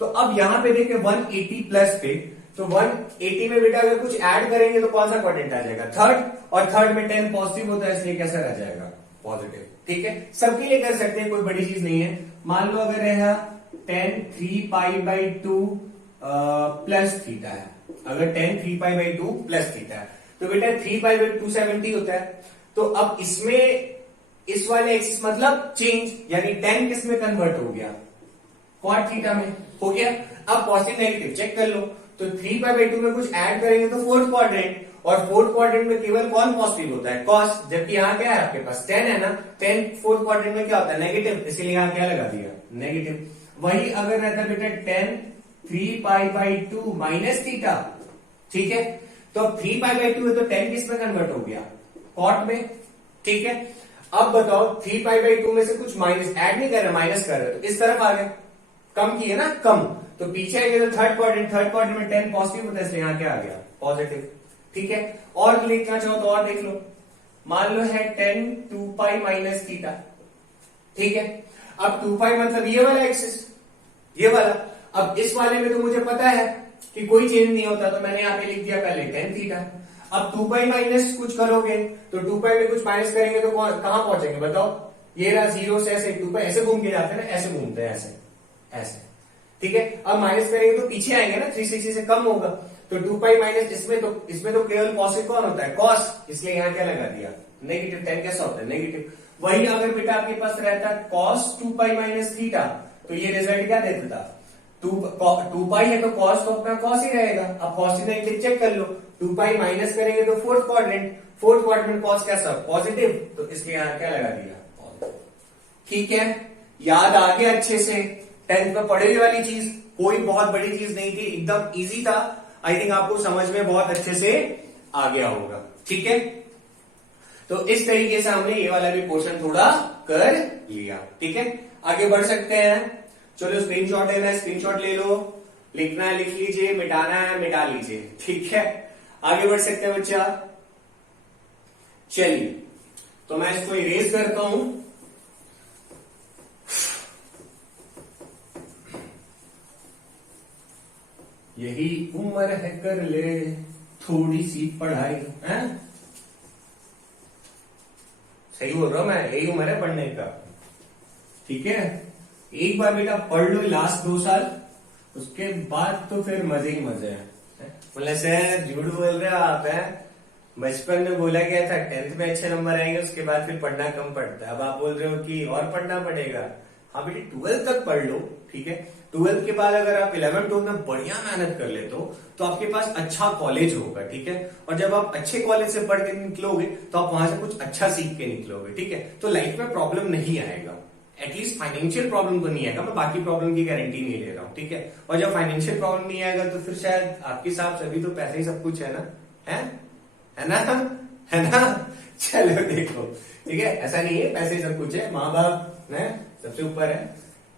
तो अब यहाँ पे देखिए 180 प्लस पे, तो 180 में बेटा अगर कुछ ऐड करेंगे तो कौन सा क्वाड्रेंट आ जाएगा, थर्ड, और थर्ड में tan पॉजिटिव होता है इसलिए कैसा रह जाएगा, पॉजिटिव। ठीक है, सबके लिए कर सकते हैं, कोई बड़ी चीज नहीं है। मान लो अगर है tan 3 pi by 2 plus theta है, अगर tan 3 pi by 2 plus theta है, तो बेटा 3 पाई बाई 270 होता है। तो अब इसमें इस वाले एक्सिस मतलब चेंज, यानी tan किस में कन्वर्ट हो गया, cot थीटा में हो गया। अब पॉजिटिव नेगेटिव चेक कर लो, तो 3 पाई बाई 2 में कुछ ऐड करेंगे तो फोर्थ क्वाड्रेंट, और फोर्थ क्वाड्रेंट में केवल कौन पॉजिटिव होता है, cos, जबकि यहाँ क्या है आपके पास tan है ना, tan फोर्थ क्वाड्रेंट में क्या होता है, नेगेटिव, इसीलिए यहाँ क्या लगा दिया, नेगेटिव। वही अगर रहता बेटा tan 3 pi by 2 minus theta, ठीक है, तो अब 3 पाई बाई 2 है तो tan किस में कन्वर्ट हो गया, cot में। ठीक है, अब बताओ 3 पाई बाई 2 में से कुछ माइनस ऐड नहीं कर रहे, माइनस कर रहे, तो इस तरफ आ गए, कम किए ना, कम, तो पीछे आएंगे तो थर्ड क्वाड्रेंट में tan पॉजिटिव होता है इसलिए यहाँ क्या आ गया, पॉजिटिव। ठीक है, और लिखना चाहो तो और देख लो, मान लो है tan 2 पाई माइनस थीटा, ठीक है। अब 2 पाई मतलब ये वाला एक्सिस, ये वाला, अब इस वाले में तो मुझे पता है कि कोई चेंज नहीं होता, तो मैंने यहाँ पे लिख दिया पहले tan थीटा। अब 2 पाई माइनस कुछ करोगे तो 2 पाई में कुछ माइनस करेंगे तो कहां पहुंचेंगे बताओ, ये रहा 0 से ऐसे 2 पाई ऐसे घूम के जाते हैं ना, ऐसे घूमते हैं, ऐसे ऐसे। ठीक है, अब माइनस करेंगे तो पीछे आएंगे ना, 360 से कम होगा, तो 2 पाई माइनस इसमें तो केवल पॉजिटिव कौन होता है, cos, इसलिए यहाँ क्या लगा दिया, नेगेटिव। tan कैसा होता है, नेगेटिव। वही अगर बेटा आपके पास रहता cos 2 पाई माइनस थीटा, तो ये रिजल्ट क्या देता था, 2 पाई है तो cos तो अपना cos ही रहेगा। अब cos नेगेटिव चेक कर लो, 2 पाई माइनस करेंगे तो फोर्थ क्वाड्रेंट cos कैसा, पॉजिटिव, तो इसलिए यहाँ क्या लगा दिया, पॉजिटिव। ठीक है, याद आ गया अच्छे से, 10th में पढ़े वाली चीज, कोई बहुत बड़ी चीज नहीं थी, एकदम इजी था। आई थिंक आपको समझ में बहुत अच्छे से आ गया होगा। ठीक है, तो इस तरीके से हमने ये वाला भी पोर्शन थोड़ा कर लिया। ठीक है, आगे बढ़ सकते हैं। चलो स्क्रीनशॉट लेना है, स्क्रीनशॉट ले लो, लिखना है लिख लीजिए, मिटाना है मिटा लीजिए। ठीक है, आगे बढ़ सकते हैं बच्चा। चलिए, तो मैं इसको इरेज करता हूं। यही उम्र है कर ले थोड़ी सी पढ़ाई, है सही बोल रहा हूं मैं, यही उम्र है पढ़ने का। ठीक है, एक बार बेटा पढ़ लो लास्ट 2 साल, उसके बाद तो फिर मजे ही मजे हैं। बोले सर झूठ बोल रहे हो आप हैं, बचपन में बोला गया था 10th में अच्छे नंबर आएंगे उसके बाद फिर पढ़ना कम पड़ता है, अब आप बोल रहे हो कि और पढ़ना पड़ेगा। हाँ बेटे 12th तक पढ़ लो, ठीक है। 12th के बाद अगर आप 11 12 में बढ़िया मेहनत कर लेते हो तो आपके पास अच्छा कॉलेज होगा, ठीक है। और जब आप अच्छे कॉलेज से पढ़ के निकलोगे तो आप वहां से कुछ अच्छा सीख के निकलोगे, ठीक है। तो लाइफ में प्रॉब्लम नहीं आएगा, एटलीस्ट फाइनेंशियल प्रॉब्लम तो नहीं आएगा, मैं बाकी प्रॉब्लम की गारंटी नहीं ले रहा हूँ, ठीक है। और जब फाइनेंशियल प्रॉब्लम नहीं आएगा तो फिर शायद आपके हिसाब से अभी तो पैसे ही सब कुछ है ना, है ना, है ना। चलो देखो, ठीक है, ऐसा नहीं है पैसे सब कुछ है, माँ बाप है सबसे ऊपर है,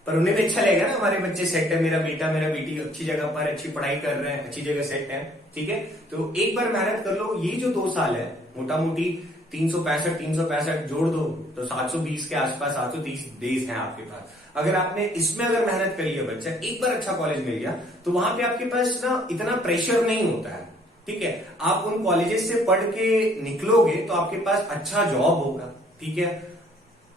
पर उन्हें भी अच्छा लगेगा ना हमारे बच्चे सेट है, मेरा बेटा मेरा बेटी अच्छी जगह पर अच्छी पढ़ाई कर रहे हैं, अच्छी जगह सेट है, ठीक है। तो एक बार मेहनत कर लो, ये जो 2 साल है मोटा मोटी 365 जोड़ दो तो 720 के आसपास 730 डेज हैं आपके पास। अगर आपने इसमें अगर मेहनत करी है, बच्चा एक बार अच्छा कॉलेज मिल गया तो वहां पे आपके पास ना इतना प्रेशर नहीं होता है, ठीक है। आप उन कॉलेजेस से पढ़ के निकलोगे तो आपके पास अच्छा जॉब होगा, ठीक है।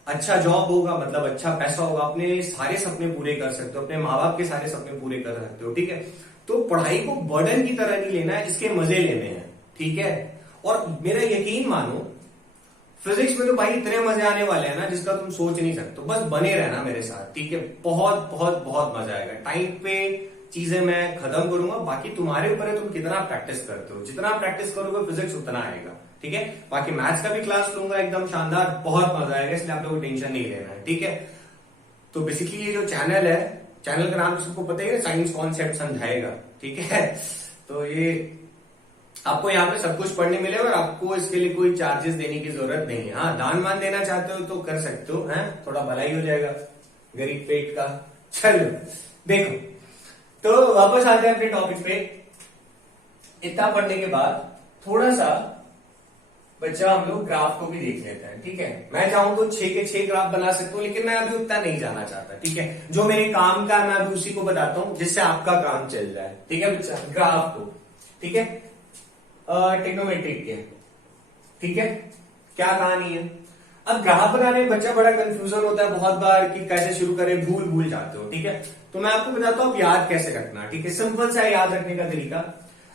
अच्छा जॉब होगा मतलब अच्छा पैसा होगा, अपने सारे सपने पूरे कर सकते हो, अपने माँ बाप के सारे सपने पूरे कर सकते हो, ठीक है। तो पढ़ाई को बर्डन की तरह नहीं लेना है, इसके मजे लेने हैं, ठीक है। और मेरा यकीन मानो फिजिक्स में तो भाई इतने मजे आने वाले हैं ना जिसका तुम सोच नहीं सकते, बस बने रहना मेरे साथ, ठीक है। बहुत बहुत बहुत मजा आएगा, टाइम पे चीजें मैं खत्म करूंगा, बाकी तुम्हारे ऊपर है तुम कितना प्रैक्टिस करते हो, जितना प्रैक्टिस करोगे फिजिक्स उतना आएगा, ठीक है। बाकी मैथ्स का भी क्लास लूंगा एकदम शानदार, बहुत मजा आएगा, इसलिए आप लोगों को टेंशन नहीं लेना है, ठीक है। तो बेसिकली ये जो चैनल है, चैनल का नाम सबको पता है, साइंस कॉन्सेप्ट समझाएगा, ठीक है। तो ये आपको यहाँ पे सब कुछ पढ़ने मिलेगा और आपको इसके लिए कोई चार्जेस देने की जरूरत नहीं है। हाँ दान मान देना चाहते हो तो कर सकते हो, हैं थोड़ा भलाई हो जाएगा गरीब पेट का। चलो देखो, तो वापस आते हैं अपने टॉपिक पे। इतना पढ़ने के बाद थोड़ा सा बच्चा हम लोग ग्राफ को भी देख लेते हैं, ठीक है। मैं चाहूं तो 6 के 6 ग्राफ बना सकता हूं, लेकिन मैं अभी उतना नहीं जाना चाहता, ठीक है। जो मेरे काम का मैं अभी उसी को बताता हूं जिससे आपका काम चल जाए, ठीक है बच्चा। ग्राफ को, ठीक है, ट्रिग्नोमेट्रिक के, ठीक है, क्या कहानी है। अब ग्राफ बनाने में बच्चा बड़ा कंफ्यूजन होता है बहुत बार कि कैसे शुरू करें, भूल जाते हो, ठीक है। तो मैं आपको बताता हूं याद कैसे रखना, ठीक है। सिंपल सा याद रखने का तरीका,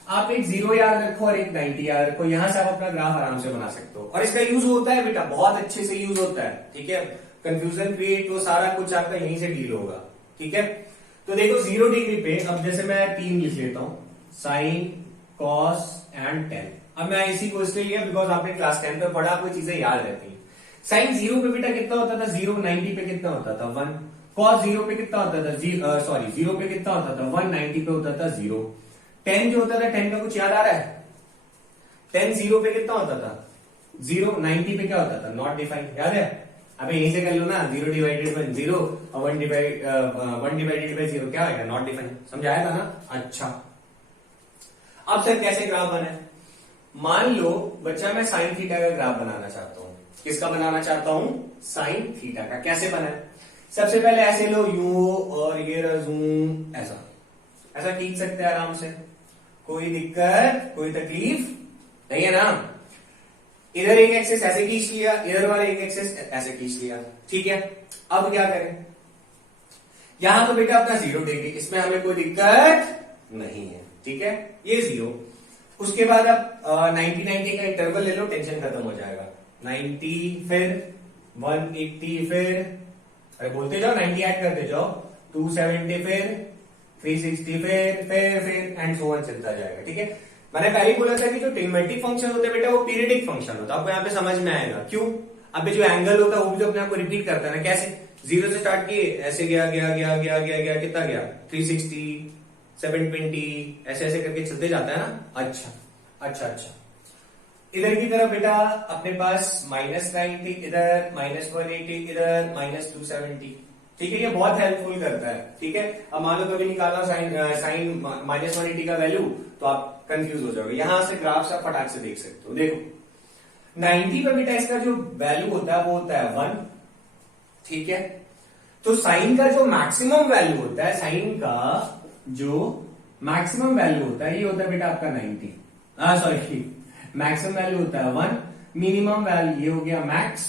आप एक 0 याद रखो और एक 90 याद रखो, यहां से आप अपना ग्राफ आराम से बना सकते हो। और इसका यूज होता है बेटा, बहुत अच्छे से यूज होता है, ठीक है। कंफ्यूजन क्रिएट वो सारा कुछ आपका यहीं से डील होगा, ठीक है। तो देखो 0 डिग्री पे अब जैसे मैं 3 लिख लेता हूं, साइन कॉस एंड टेन। अब मैं इसी को इसलिए लिया बिकॉज आपने क्लास 10 में पढ़ा, आपको चीजें याद रहती है। साइन 0 पे बेटा कितना होता था 0, 90 पे कितना होता था 1, कॉस 0 पे कितना होता था 0 पे कितना होता था 1, 90 पे होता था 0। 10 जो होता था 10 का कुछ याद आ रहा है, 10 0 पे कितना होता था 0, 90 पे क्या होता था नॉट डिफाइंड, याद है। अबे यहीं से कर लो ना, 0 डिवाइडेड बाय 0 और 1 डिवाइडेड बाय 0 क्या आएगा नॉट डिफाइंड, समझाया था ना। अच्छा अब सर कैसे ग्राफ बने, मान लो बच्चा मैं साइन थीटा का ग्राफ बनाना चाहता हूं। किसका बनाना चाहता हूं, साइन थीटा का। कैसे बना, सबसे पहले ऐसे लो यू और ये जूम, ऐसा ऐसा खींच सकते हैं आराम से, कोई दिक्कत कोई तकलीफ नहीं है ना। इधर एक एक्सेस ऐसे खींच लिया, इधर वाले एक एक्सेस ऐसे खींच लिया, ठीक है। अब क्या करें, यहां तो बेटा अपना 0 डिग्री, इसमें हमें कोई दिक्कत नहीं है, ठीक है। ये 0, उसके बाद आप 90 का इंटरवल ले लो, टेंशन खत्म हो जाएगा। 90 फिर 180 फिर, अरे बोलते जाओ 90 ऐड करते जाओ, 270 फिर 360 फिर एंड सो ऑन चलता जाएगा, ठीक है। मैंने पहले ही बोला था कि जो ट्रिग्नोमेट्रिक फंक्शन होते हैं बेटा वो पीरियडिक फंक्शन होता है, आपको यहाँ पे समझ में आएगा क्यों। अब जो एंगल होता है वो भी तो अपने आप को रिपीट करता है ना, कैसे 0 से स्टार्ट किए ऐसे गया कितना गया 360 720 ऐसे ऐसे करके चलते जाता है ना। अच्छा इधर की तरफ बेटा अपने पास -90 इधर, -180 इधर, -270, ठीक है। ये बहुत हेल्पफुल करता है, ठीक है। अब मान लो कभी निकालना साइन -180 का वैल्यू तो आप कंफ्यूज हो जाओगे, यहां से ग्राफ से फटाक से देख सकते हो। देखो 90 पे बेटा इसका जो वैल्यू होता है वो होता है 1, ठीक है। तो साइन का जो मैक्सिमम वैल्यू होता है, साइन का जो मैक्सिमम वैल्यू होता है ये होता है बेटा आपका 90, सॉरी मैक्सिमम वैल्यू होता है 1, मिनिमम वैल्यू ये हो गया मैक्स,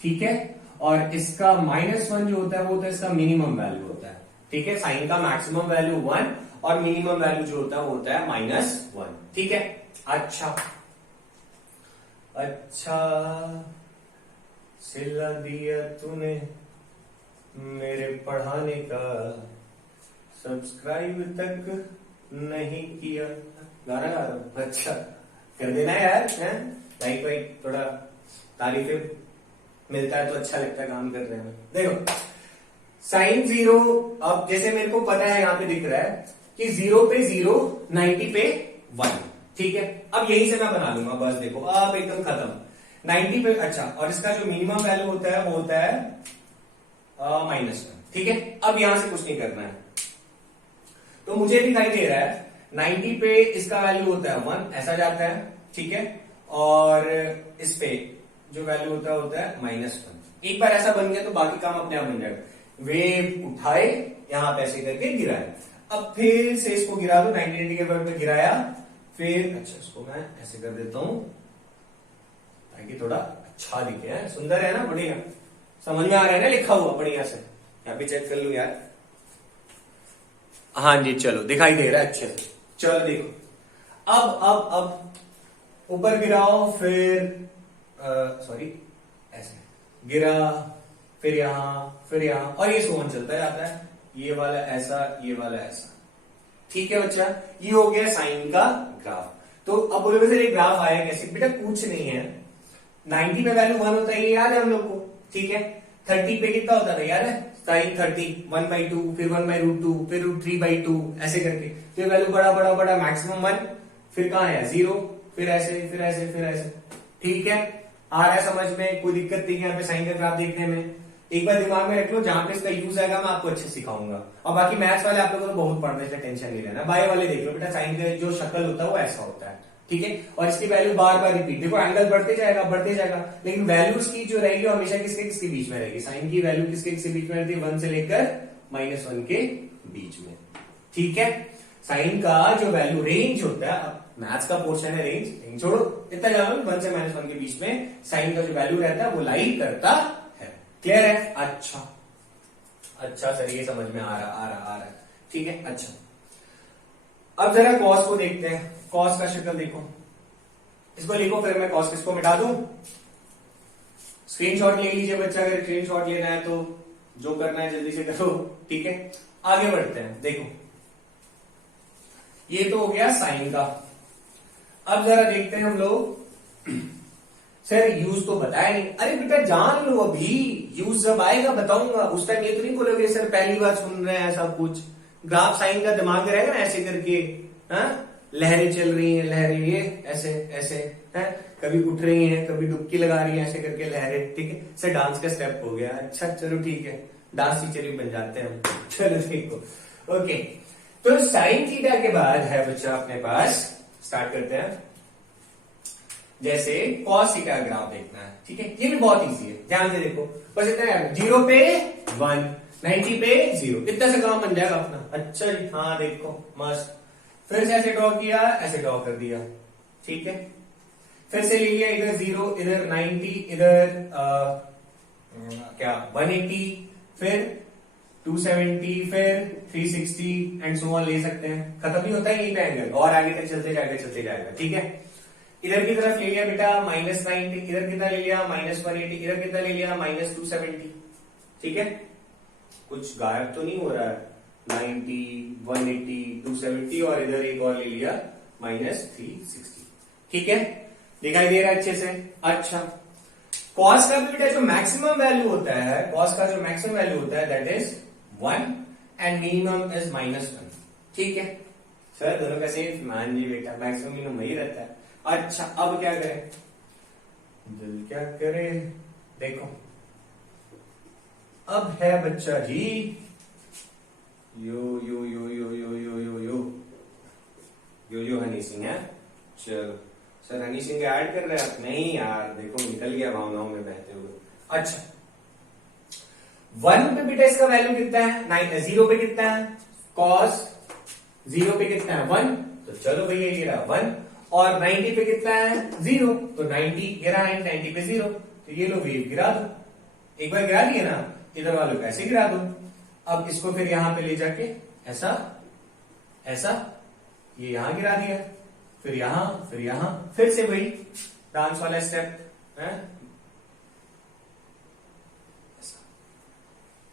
ठीक है। और इसका -1 जो होता है वो होता है इसका मिनिमम वैल्यू होता है, ठीक है। साइन का मैक्सिमम वैल्यू 1 और मिनिमम वैल्यू जो होता है वो होता है -1। ठीक है। अच्छा सिला दिया तूने मेरे पढ़ाने का, सब्सक्राइब तक नहीं किया। गाना गा रहा हूं। अच्छा कर देना यार, है लाइक वाइक, थोड़ा तारीफें मिलता है तो अच्छा लगता है काम कर रहे हैं। देखो साइन 0, अब जैसे मेरे को पता है यहाँ पे दिख रहा है कि 0 पे 0, 90 पे 1। ठीक है, अब यही से मैं बना लूंगा बस। देखो अब एकदम खत्म 90 पे। अच्छा, और इसका जो मिनिमम वैल्यू होता है वो होता है -1। ठीक है, अब यहां से कुछ नहीं करना है। तो मुझे दिखाई दे रहा है 90 पे इसका वैल्यू होता है 1, ऐसा जाता है। ठीक है, और इस पे जो वैल्यू होता है -1। एक बार ऐसा बन गया तो बाकी काम अपने आप बन जाएगा। वेव उठाए, यहां पे ऐसे करके गिराए, अब फिर से इसको गिरा दो 90 डिग्री के वर्ड पे गिराया, फिर अच्छा इसको मैं ऐसे कर देता हूं ताकि थोड़ा अच्छा दिखे। है सुंदर है ना, बढ़िया समझ में आ रहा है ना लिखा हुआ बढ़िया से। यहाँ पे चेक कर लू यार। हाँ जी चलो दिखाई दे रहा है अच्छे से। चलो देखो अब ऊपर गिराओ, फिर सॉरी ऐसे गिरा, फिर यहां और ये सोन चलता जाता है। ये वाला ऐसा, ये वाला ऐसा। ठीक है बच्चा, ये हो गया साइन का ग्राफ। तो अब बोलोगे सर ये ग्राफ आया कैसे? बेटा कुछ नहीं है, 90 पे वैल्यू 1 होता है, ये याद है हम लोग को। ठीक है, 30 पे कितना होता था याद है? साइन 30 1/2, फिर 1/√2, फिर √3/2, ऐसे करके फिर वैल्यू बड़ा मैक्सिमम 1, फिर कहां है 0, फिर ऐसे। ठीक है, आ रहा है समझ में? कोई दिक्कत नहीं है यहाँ पे साइन का ग्राफ देखने में। एक बार दिमाग में रख लो, जहां पे इसका यूज आएगा मैं आपको अच्छे से सिखाऊंगा। और बाकी मैथ्स वाले आप लोगों को तो बहुत पढ़ने से टेंशन नहीं लेना। बाय वाले देख लो बेटा, साइन का जो शक्ल होता है वो ऐसा होता है। ठीक है, और इसकी वैल्यू बार बार रिपीट। देखो एंगल बढ़ते जाएगा, लेकिन वैल्यूज की जो रहेगी वो हमेशा किसके बीच में रहेगी? साइन की वैल्यू किसके बीच में रहती है? 1 से लेकर -1 के बीच में। ठीक है, साइन का जो वैल्यू रेंज होता है, मैथ्स का पोर्शन है रेंज छोड़ो, इतना जानो 1 से -1 के बीच में साइन का जो वैल्यू रहता है वो लाई करता है। क्लियर है? अच्छा सर ये समझ में आ रहा है। ठीक है, अच्छा अब जरा कॉस को देखते हैं। कॉस का शक्ल देखो, इसको लिखो, फिर मैं कॉस किसको मिटा दूं। स्क्रीनशॉट ले लीजिए बच्चा, अगर स्क्रीनशॉट लेना है तो जो करना है जल्दी से करो। ठीक है, आगे बढ़ते हैं। देखो ये तो हो गया साइन का। अब जरा देखते हैं हम लोग। सर यूज तो बताया नहीं। अरे बेटा जान लो, अभी यूज जब आएगा बताऊंगा, उस टाइम ये तो नहीं बोलोगे सर पहली बार सुन रहे हैं सब कुछ। ग्राफ साइन का दिमाग में रहेगा ना ऐसे करके। हाँ, लहरें चल रही हैं, लहरें ये ऐसे हैं, कभी उठ रही हैं, कभी डुबकी लगा रही हैं, ऐसे करके लहरें। ठीक है सर, डांस का स्टेप हो गया। अच्छा चलो ठीक है, डांस टीचर भी बन जाते हैं हम। चलो देखो, ओके तो साइन थीटा के बाद है बच्चा अपने पास, स्टार्ट करते हैं। जैसे कॉस थीटा का ग्राफ देखना है। ठीक है, ये भी बहुत इजी है, ध्यान से देखो। बस इतना है, 0 पे 1, 90 पे 0, इतना से काम बन जाएगा अपना। अच्छा जी, हाँ देखो मस्त। फिर से ऐसे ड्रॉ किया, ऐसे ड्रॉ कर दिया। ठीक है, फिर से ले लिया, इधर 0, इधर 90, इधर क्या 180, फिर 270, फिर 360 एंड सो ऑन ले सकते हैं। खत्म नहीं होता है यही पे एंगल, और आगे तक चलते जाएगा। ठीक है, इधर की तरफ ले लिया बेटा -90, इधर कितना ले लिया -180, इधर कितना ले लिया -270। ठीक है, कुछ गायब तो नहीं हो रहा है, 90, 180, 270 और इधर एक और ले लिया -360। ठीक है, दिखाई दे रहा है अच्छे से। अच्छा, कॉस का भी बेटा जो मैक्सिमम वैल्यू होता है, that is 1 and minimum is -1। ठीक है सर, दोनों का सेम। मान जी बेटा, मैक्सिमम मिनिमम वही रहता है। अच्छा अब क्या करें, देखो अब है बच्चा जी यो हनी सिंह है। चलो सर हनी सिंह ऐड कर रहे हैं आप? नहीं यार, देखो निकल गया भावनाओं में बहते हुए। अच्छा 1 पे बेटा इसका वैल्यू कितना है? 0 पे कितना है? कॉस 0 पे कितना है? 1। तो चलो भैया ये रहा 1, और 90 पे कितना है? 0। तो 90 गिरा है, 90 पे 0, तो ये लो वेव गिरा दो। एक बार गिरा दिए ना, इधर वालों को ऐसे गिरा दो। अब इसको फिर यहां पे ले जाके ऐसा ऐसा, ये यहां गिरा दिया, फिर यहां, फिर से वही डांस वाला स्टेप है।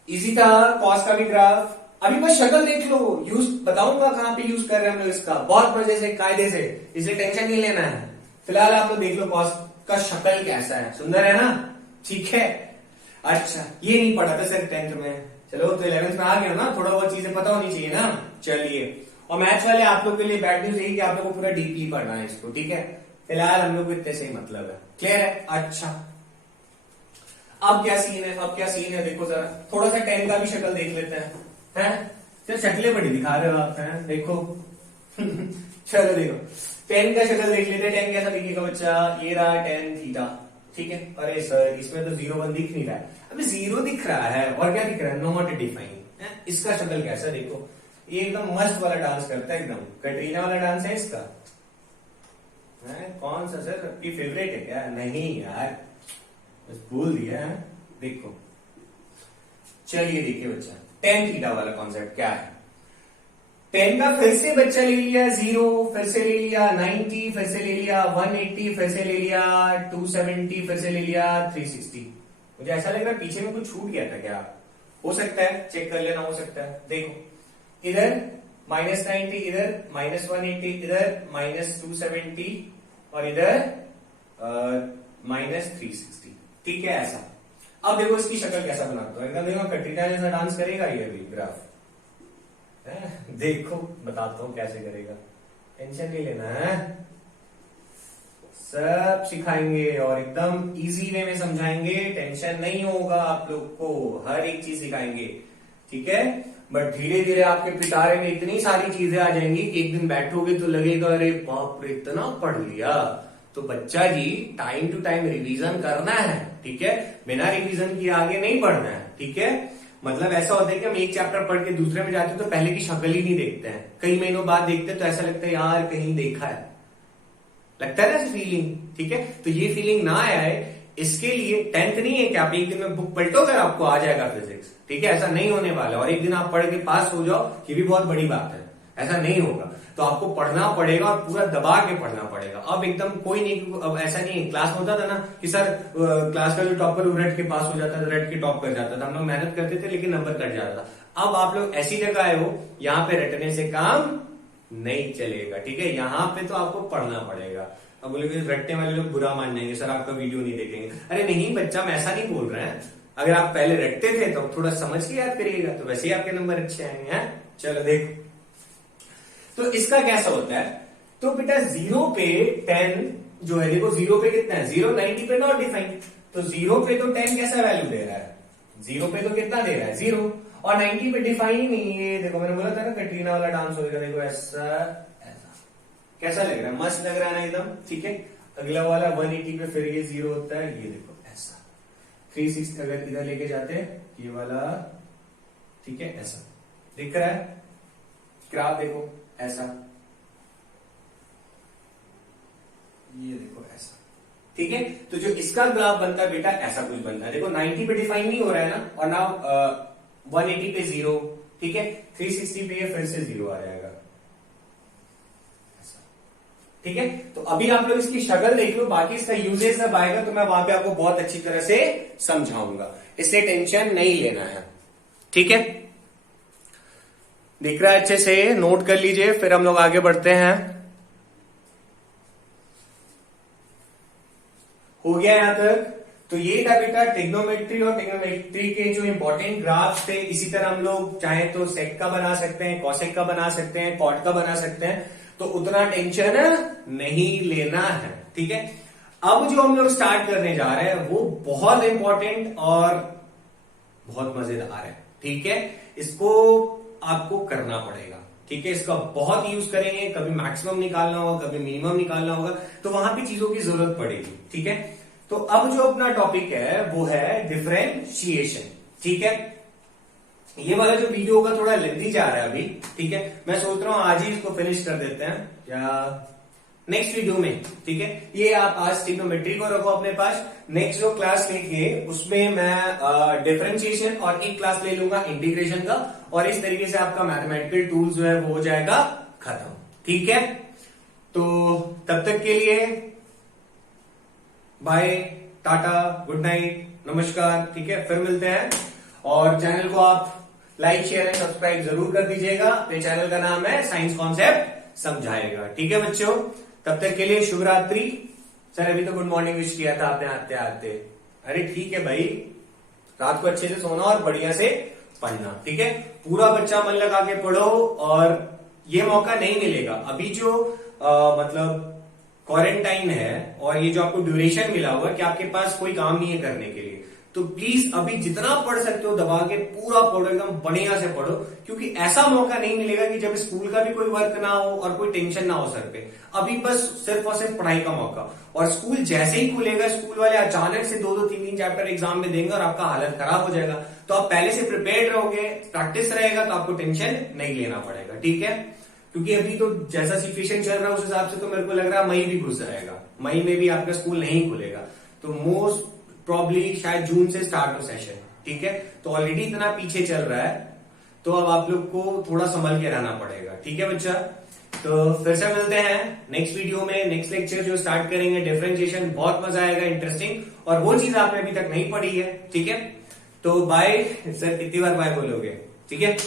इजी था कॉस का भी ग्राफ। अभी बस शक्ल देख लो, यूज बताऊंगा कहां पे यूज कर रहे हैं हम लोग इसका, बहुत मजे से कायदे से, इसलिए टेंशन नहीं लेना है। फिलहाल आप लोग देख लो कॉस का शक्ल कैसा है, सुंदर है ना, ठीक है। अच्छा, ये नहीं पढ़ा था सर 10th में, चलो तो 11th में आ गया ना, थोड़ा बहुत चीजें पता होनी चाहिए ना। चलिए, और मैथ्स वाले आप लोग के लिए बैड न्यूज यही कि आप लोग को पूरा डीपली पढ़ना है इसको, ठीक है। फिलहाल हम लोग को इतने से ही मतलब है, क्लियर है। अच्छा, अब क्या सीन है, देखो जरा थोड़ा सा 10 का भी शक्ल देख लेते हैं, सर शक्लें बड़ी दिखा रहे हो आप, हैं देखो चलो देखो 10 का शक्ल देख लेते हैं। 10 कैसा दिखेगा बच्चा, ये रहा tan थीटा, ठीक है। अरे सर इसमें तो 0 1 दिख नहीं रहा है, अभी 0 दिख रहा है, और क्या दिख रहा है, नॉट डिफाइन। इसका शक्ल कैसा देखो, ये एकदम मस्त वाला डांस करता है, एकदम कटरीना वाला डांस है इसका। कौन सा सर, आपकी फेवरेट है क्या? नहीं यार, बस बोल दिया है। देखो चलिए देखिए बच्चा, tan थीटा वाला कॉन्सेप्ट क्या है। 10 का फिर से बच्चा ले लिया 0, फिर से ले लिया 90, फिर से ले लिया 180, फिर से ले लिया 270, फिर से ले लिया 360। मुझे ऐसा लग रहा है पीछे में कुछ छूट गया था क्या, हो सकता है, चेक कर लेना, हो सकता है। देखो इधर -90, इधर -180, इधर -270 और इधर -360, ठीक है ऐसा। अब देखो इसकी शक्ल कैसा बनाता हूं, एकदम देखो कटरीना जैसा डांस करेगा ये भी ग्राफ, देखो बताता हूं कैसे करेगा, टेंशन नहीं लेना है, सब सिखाएंगे और एकदम इजी वे में समझाएंगे, टेंशन नहीं होगा आप लोग को, हर एक चीज सिखाएंगे, ठीक है। बट धीरे धीरे आपके पिटारे में इतनी सारी चीजें आ जाएंगी कि एक दिन बैठोगे तो लगेगा अरे बाप रे इतना पढ़ लिया। तो बच्चा जी टाइम टू टाइम रिवीजन करना है, ठीक है, बिना रिवीजन किए आगे नहीं बढ़ना है, ठीक है। मतलब ऐसा होता है कि हम एक चैप्टर पढ़ के दूसरे में जाते हैं तो पहले की शक्ल ही नहीं देखते हैं, कई महीनों बाद देखते हैं तो ऐसा लगता है यार कहीं देखा है, लगता है ना फीलिंग, ठीक है। तो ये फीलिंग ना आए इसके लिए 10th नहीं है कि आप एक दिन में बुक पलटोगे आपको आ जाएगा फिजिक्स, ठीक है, ऐसा नहीं होने वाला। और एक दिन आप पढ़ के पास हो जाओ ये भी बहुत बड़ी बात है, ऐसा नहीं होगा। तो आपको पढ़ना पड़ेगा और पूरा दबा के पढ़ना पड़ेगा। अब एकदम कोई नहीं, अब ऐसा नहीं है, क्लास में होता था ना कि सर क्लास का जो टॉपर रट के पास हो जाता था, रट के टॉप कर जाता था, हम लोग मेहनत करते थे लेकिन नंबर कट जाता था। अब आप लोग ऐसी जगह आए हो यहाँ पे रटने से काम नहीं चलेगा, ठीक है, यहाँ पे तो आपको पढ़ना पड़ेगा। अब बोले रटने वाले लोग बुरा मान जाएंगे, सर आपका वीडियो नहीं देखेंगे। अरे नहीं बच्चा, हम ऐसा नहीं बोल रहे हैं, अगर आप पहले रटते थे तो थोड़ा समझ के याद करिएगा तो वैसे ही आपके नंबर अच्छे आएंगे, हैं। चलो देखो तो इसका कैसा होता है, तो बेटा 0 पे 10 जो है, देखो 0 पे कितना है, 0 90 पे नॉट डिफाइंड, तो 0 पे तो 10 कैसा वैल्यू दे रहा है, 0 पे तो कितना दे रहा है 0, और 90 पे डिफाइन नहीं है। देखो मैंने बोला था ना कटरीना वाला डांस होगा, देखो ऐसा ऐसा, कैसा लग रहा है, मस्त लग रहा है ना एकदम, ठीक है। अगला वाला 180 पे फिर ये 0 होता है, ये देखो ऐसा। 360 अगर इधर लेके जाते हैं ये वाला, ठीक है, ऐसा दिख रहा है ग्राफ, देखो ऐसा, ये देखो ऐसा, ठीक है। तो जो इसका ग्राफ बनता है बेटा ऐसा कुछ बनता है, देखो 90 पे डिफाइन नहीं हो रहा है ना, और नाउ 180 पे 0, ठीक है, 360 पे फिर से 0 आ जाएगा ऐसा, ठीक है। तो अभी आप लोग इसकी शक्ल देख लो, बाकी इसका यूजेस जब आएगा तो मैं वहां पे आपको बहुत अच्छी तरह से समझाऊंगा, इससे टेंशन नहीं लेना है, ठीक है। दिख रहा है अच्छे से, नोट कर लीजिए, फिर हम लोग आगे बढ़ते हैं। हो गया यहां तक। तो ये था बेटा ट्रिग्नोमेट्री और ट्रिग्नोमेट्री के जो इंपॉर्टेंट ग्राफ्स थे। इसी तरह हम लोग चाहे तो सेक का बना सकते हैं, कॉसेक का बना सकते हैं, कॉट का बना सकते हैं, तो उतना टेंशन नहीं लेना है, ठीक है। अब जो हम लोग स्टार्ट करने जा रहे हैं वो बहुत इंपॉर्टेंट और बहुत मजेदार है, ठीक है। इसको आपको करना पड़ेगा, ठीक है, इसका बहुत यूज करेंगे, कभी मैक्सिमम निकालना होगा, कभी मिनिमम निकालना होगा, तो वहां पे चीजों की जरूरत पड़ेगी, ठीक है। तो अब जो अपना टॉपिक है वो है डिफरेंशिएशन, ठीक है। ये वाला जो वीडियो होगा थोड़ा लेंथी जा रहा है अभी, ठीक है, मैं सोच रहा हूं आज ही इसको फिनिश कर देते हैं, या नेक्स्ट वीडियो में, ठीक है। ये आप आज ट्रिग्नोमेट्री को रखो अपने पास। नेक्स्ट जो क्लास लेंगे उसमें मैं डिफरेंशिएशन और एक क्लास ले लूंगा इंटीग्रेशन का, और इस तरीके से आपका मैथमेटिकल टूल्स जो है वो हो जाएगा खत्म, ठीक है। तो तब तक के लिए बाय, टाटा, गुड नाइट, नमस्कार, ठीक है। फिर मिलते हैं, और चैनल को आप लाइक, शेयर एंड सब्सक्राइब जरूर कर दीजिएगा। मेरे चैनल का नाम है साइंस कॉन्सेप्ट समझाएगा, ठीक है बच्चों। तब तक के लिए शुभ रात्रि। सर अभी तो गुड मॉर्निंग विश किया था आपने आते आते। अरे ठीक है भाई, रात को अच्छे से सोना और बढ़िया से पढ़ना, ठीक है। पूरा बच्चा मन लगा के पढ़ो, और ये मौका नहीं मिलेगा अभी जो मतलब क्वारंटाइन है, और ये जो आपको ड्यूरेशन मिला हुआ कि आपके पास कोई काम नहीं है करने के लिए, तो प्लीज अभी जितना पढ़ सकते हो दबा के पूरा पढ़ो, एकदम बढ़िया से पढ़ो, क्योंकि ऐसा मौका नहीं मिलेगा कि जब स्कूल का भी कोई वर्क ना हो और कोई टेंशन ना हो सर पे। अभी बस सिर्फ और सिर्फ पढ़ाई का मौका, और स्कूल जैसे ही खुलेगा स्कूल वाले अचानक से 2-2, 3-3 चैप्टर एग्जाम में देंगे और आपका हालत खराब हो जाएगा। तो आप पहले से प्रिपेयर्ड रहोगे, प्रैक्टिस रहेगा, तो आपको टेंशन नहीं लेना पड़ेगा, ठीक है। क्योंकि अभी तो जैसा सिचुएशन चल रहा है उस हिसाब से तो मेरे को लग रहा है मई भी घुस जाएगा, मई में भी आपका स्कूल नहीं खुलेगा, तो मोस्ट प्रॉब्ली शायद जून से स्टार्ट हो सेशन, ठीक है। तो ऑलरेडी इतना पीछे चल रहा है, तो अब आप लोग को थोड़ा संभल के रहना पड़ेगा, ठीक है बच्चा। तो फिर से मिलते हैं नेक्स्ट वीडियो में, नेक्स्ट लेक्चर जो स्टार्ट करेंगे डिफरेंशिएशन, बहुत मजा आएगा, इंटरेस्टिंग, और वो चीज आपने अभी तक नहीं पढ़ी है, ठीक है। तो बाय। सर कितनी बार बाय बोलोगे, ठीक है।